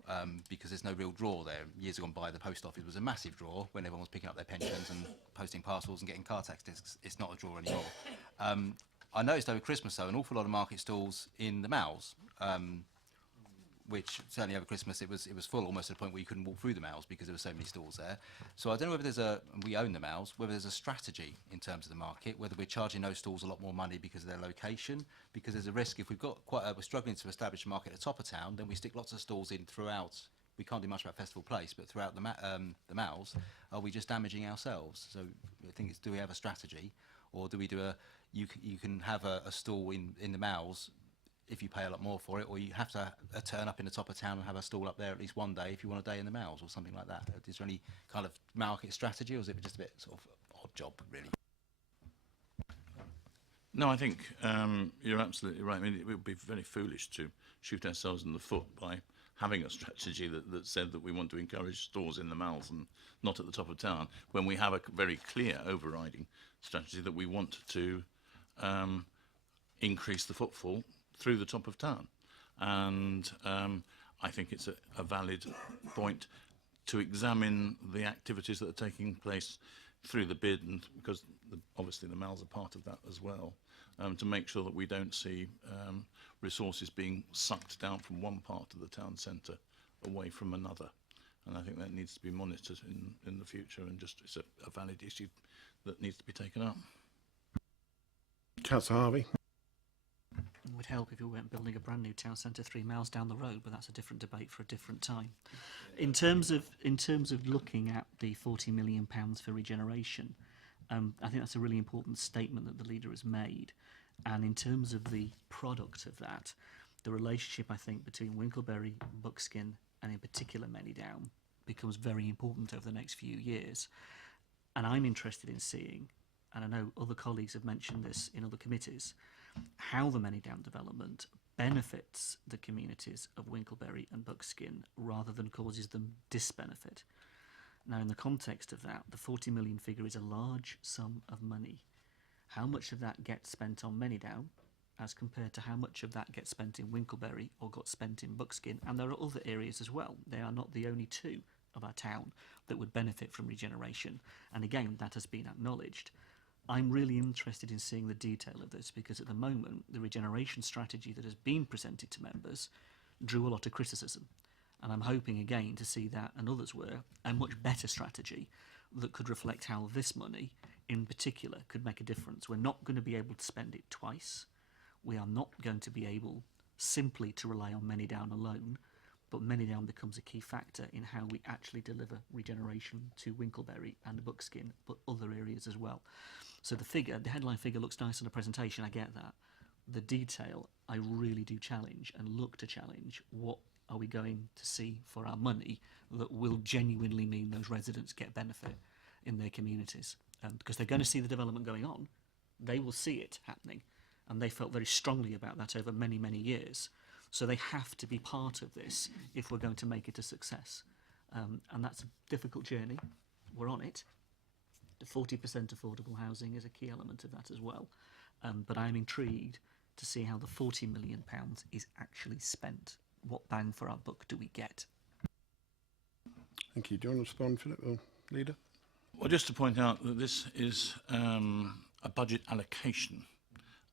because there's no real draw there. Years gone by, the post office was a massive draw when everyone was picking up their pensions and posting parcels and getting car tax discs. It's not a draw anymore. I noticed over Christmas, though, an awful lot of market stalls in the malls, which certainly over Christmas it was full, almost to the point where you couldn't walk through the malls because there were so many stalls there. So I don't know whether we own the malls, whether there's a strategy in terms of the market, whether we're charging those stalls a lot more money because of their location, because there's a risk if we've got we're struggling to establish a market at the top of town, then we stick lots of stalls in throughout. We can't do much about Festival Place, but throughout the malls, are we just damaging ourselves? So I think do we have a strategy, or do we do you can have a stall in the malls if you pay a lot more for it, or you have to turn up in the top of town and have a stall up there at least one day if you want a day in the malls or something like that. Is there any kind of market strategy, or is it just a bit sort of odd job, really? No, I think you're absolutely right. I mean, it would be very foolish to shoot ourselves in the foot by having a strategy that said that we want to encourage stores in the malls and not at the top of town, when we have a very clear overriding strategy that we want to increase the footfall through the top of town. And I think it's a valid point to examine the activities that are taking place through the bid, and because obviously the malls are part of that as well, to make sure that we don't see resources being sucked down from one part of the town centre away from another. And I think that needs to be monitored in the future, and just it's a valid issue that needs to be taken up. Councillor Harvey. It would help if we weren't building a brand new town centre 3 miles down the road, but that's a different debate for a different time. In terms of looking at the £40 million for regeneration, I think that's a really important statement that the leader has made. And in terms of the product of that, the relationship, I think, between Winkleberry, Buckskin, and in particular Manydown becomes very important over the next few years. And I'm interested in seeing, and I know other colleagues have mentioned this in other committees, how the Manydown development benefits the communities of Winkleberry and Buckskin rather than causes them disbenefit. Now, in the context of that, the 40 million figure is a large sum of money. How much of that gets spent on Manydown as compared to how much of that gets spent in Winkleberry or got spent in Buckskin? And there are other areas as well. They are not the only two of our town that would benefit from regeneration. And again, that has been acknowledged. I'm really interested in seeing the detail of this, because at the moment, the regeneration strategy that has been presented to members drew a lot of criticism. And I'm hoping again to see that, and others were, a much better strategy that could reflect how this money in particular could make a difference. We're not going to be able to spend it twice. We are not going to be able simply to rely on Manydown alone, but Manydown becomes a key factor in how we actually deliver regeneration to Winkleberry and Buckskin, but other areas as well. So the headline figure looks nice on a presentation, I get that. The detail, I really do challenge and look to challenge. What are we going to see for our money that will genuinely mean those residents get benefit in their communities? Because they're going to see the development going on, they will see it happening, and they felt very strongly about that over many, many years. So they have to be part of this if we're going to make it a success. And that's a difficult journey. We're on it. The 40% affordable housing is a key element of that as well. But I'm intrigued to see how the £40 million is actually spent. What bang for our buck do we get? Thank you. Do you want to respond, Philip, or Leader? Well, just to point out that this is a budget allocation,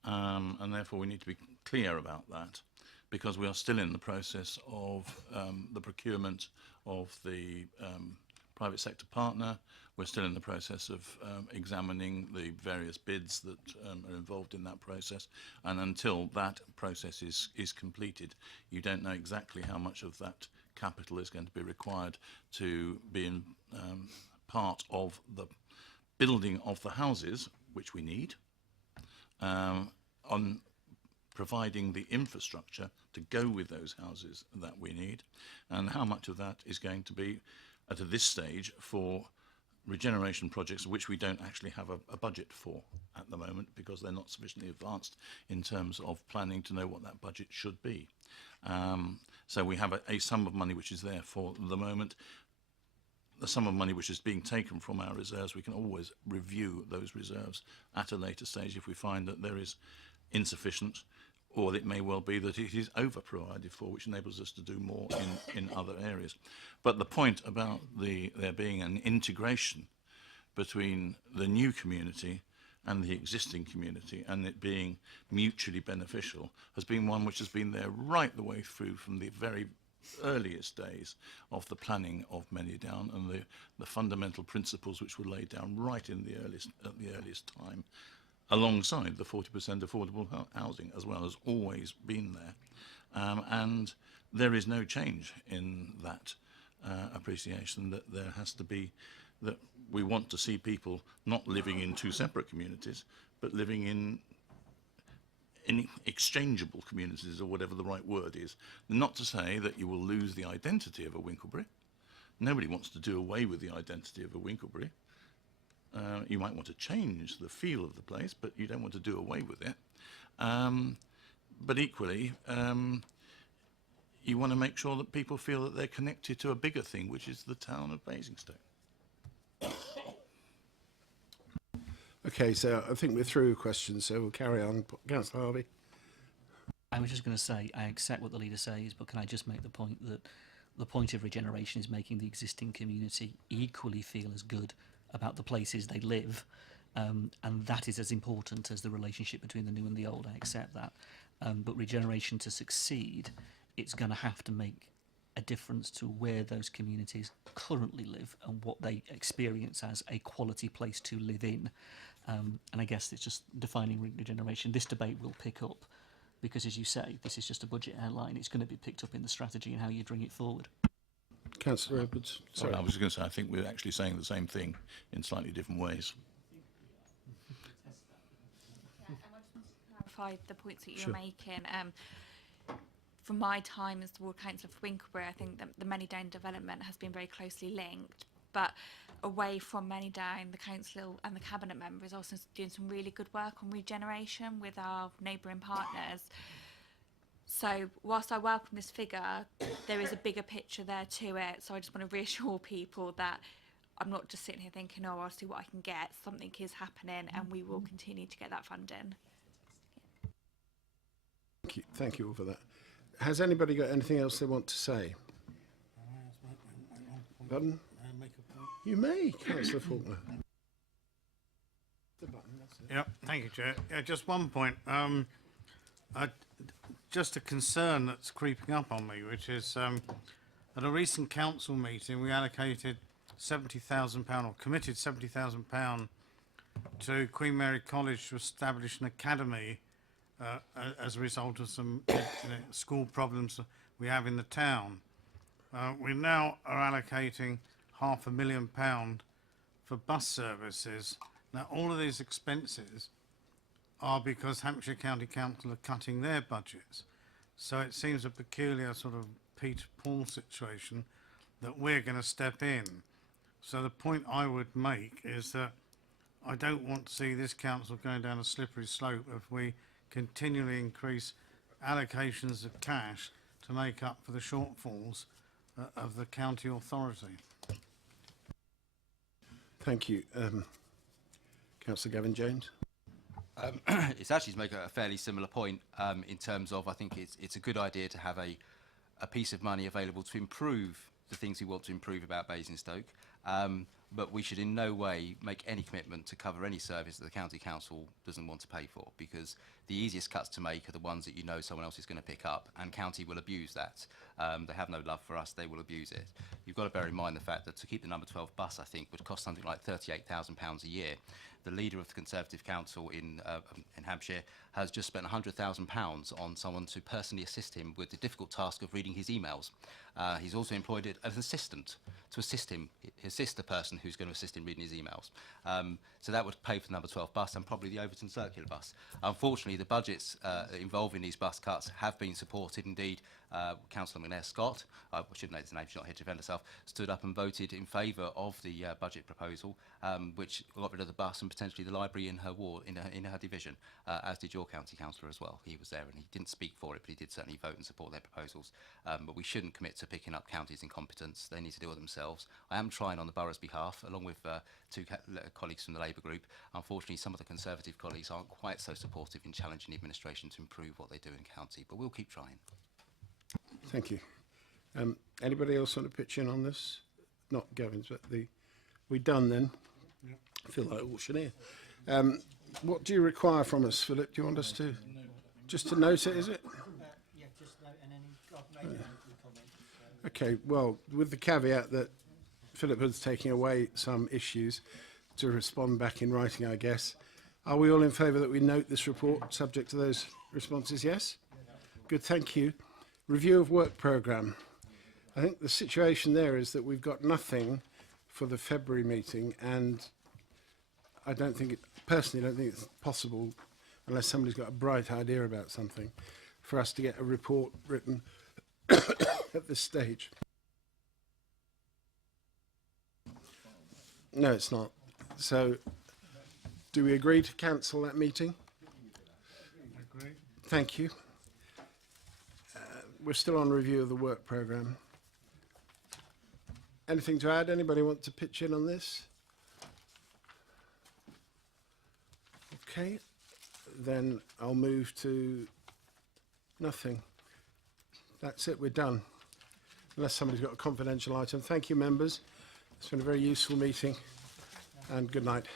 and therefore we need to be clear about that, because we are still in the process of the procurement of the private sector partner. We're still in the process of examining the various bids that are involved in that process, and until that process is completed, you don't know exactly how much of that capital is going to be required to be in part of the building of the houses, which we need, on providing the infrastructure to go with those houses that we need, and how much of that is going to be, at this stage, for regeneration projects which we don't actually have a budget for at the moment, because they're not sufficiently advanced in terms of planning to know what that budget should be. So we have a sum of money which is there for the moment. The sum of money which is being taken from our reserves, we can always review those reserves at a later stage if we find that there is insufficient, or it may well be that it is over provided for, which enables us to do more in other areas. But the point about there being an integration between the new community and the existing community, and it being mutually beneficial, has been one which has been there right the way through from the very earliest days of the planning of Down, and the fundamental principles which were laid down right in at the earliest time, alongside the 40% affordable housing as well, has always been there. And there is no change in that appreciation, that there has to be, that we want to see people not living in two separate communities, but living in exchangeable communities, or whatever the right word is. Not to say that you will lose the identity of a Winklebury. Nobody wants to do away with the identity of a Winklebury. You might want to change the feel of the place, but you don't want to do away with it. But equally, you want to make sure that people feel that they're connected to a bigger thing, which is the town of Basingstoke. Okay, so I think we're through questions, so we'll carry on. Councillor Harvey. I was just going to say, I accept what the leader says, but can I just make the point that the point of regeneration is making the existing community equally feel as good about the places they live, and that is as important as the relationship between the new and the old. I accept that, but regeneration to succeed, it's going to have to make a difference to where those communities currently live and what they experience as a quality place to live in. And I guess it's just defining regeneration. This debate will pick up, because as you say, this is just a budget outline. It's going to be picked up in the strategy and how you bring it forward. Councillor Edwards. Sorry. Well, I was going to say, I think we're actually saying the same thing in slightly different ways. Clarify the points that you're Sure. making. From my time as the ward councillor for Winklebury, I think that the Down development has been very closely linked, but away from Down, the council and the cabinet member is also doing some really good work on regeneration with our neighbouring partners. So whilst I welcome this figure, there is a bigger picture there to it. So I just want to reassure people that I'm not just sitting here thinking, oh, I'll see what I can get. Something is happening, and we will continue to get that funding. Thank you all for that. Has anybody got anything else they want to say? Pardon? You may, Councillor Faulkner. Yeah, thank you, Chair. Yeah, just one point. Just a concern that's creeping up on me, which is at a recent council meeting, we allocated £70,000 or committed £70,000 to Queen Mary College to establish an academy as a result of some school problems we have in the town. We now are allocating £500,000 for bus services. Now, all of these expenses are because Hampshire County Council are cutting their budgets. So it seems a peculiar sort of Peter Paul situation that we're going to step in. So the point I would make is that I don't want to see this council going down a slippery slope if we continually increase allocations of cash to make up for the shortfalls of the county authority. Thank you. Councillor Gavin James. It's actually to make a fairly similar point in terms of, I think it's a good idea to have a piece of money available to improve the things we want to improve about Basingstoke, but we should in no way make any commitment to cover any service that the county council doesn't want to pay for, because the easiest cuts to make are the ones that you know someone else is going to pick up, and county will abuse that. They have no love for us, they will abuse it. You've got to bear in mind the fact that to keep the number 12 bus, I think, would cost something like £38,000 a year. The leader of the Conservative Council in Hampshire has just spent £100,000 on someone to personally assist him with the difficult task of reading his emails. He's also employed an assistant to assist him, assist the person who's going to assist in reading his emails. So that would pay for the number 12 bus and probably the Overton Circular bus. Unfortunately, the budgets involving these bus cuts have been supported. Indeed, Councillor McNair Scott, I should know his name, she's not here to defend herself, stood up and voted in favour of the budget proposal, which got rid of the bus and potentially the library in her ward, in her division, as did your county councillor as well. He was there and he didn't speak for it, but he did certainly vote and support their proposals. But we shouldn't commit to picking up counties' incompetence. They need to deal with themselves. I am trying on the borough's behalf, along with two colleagues from the Labour group. Unfortunately, some of the Conservative colleagues aren't quite so supportive in challenging the administration to improve what they do in county, but we'll keep trying. Thank you. Anybody else want to pitch in on this? Not Govins, but we done then? Yep. I feel like auctioneer. What do you require from us, Philip? Do you want us to just to note it? Is it? Yeah, just note and then I've made a comment. Okay. Well, with the caveat that Philip is taking away some issues to respond back in writing, I guess. Are we all in favour that we note this report subject to those responses? Yes. Good. Thank you. Review of work programme. I think the situation there is that we've got nothing for the February meeting, and I don't think personally don't think it's possible, unless somebody's got a bright idea about something, for us to get a report written at this stage. No, it's not. So, do we agree to cancel that meeting? Agree. Thank you. We're still on review of the work programme. Anything to add? Anybody want to pitch in on this? Okay, then I'll move to nothing. That's it, we're done. Unless somebody's got a confidential item. Thank you, members. It's been a very useful meeting, and good night.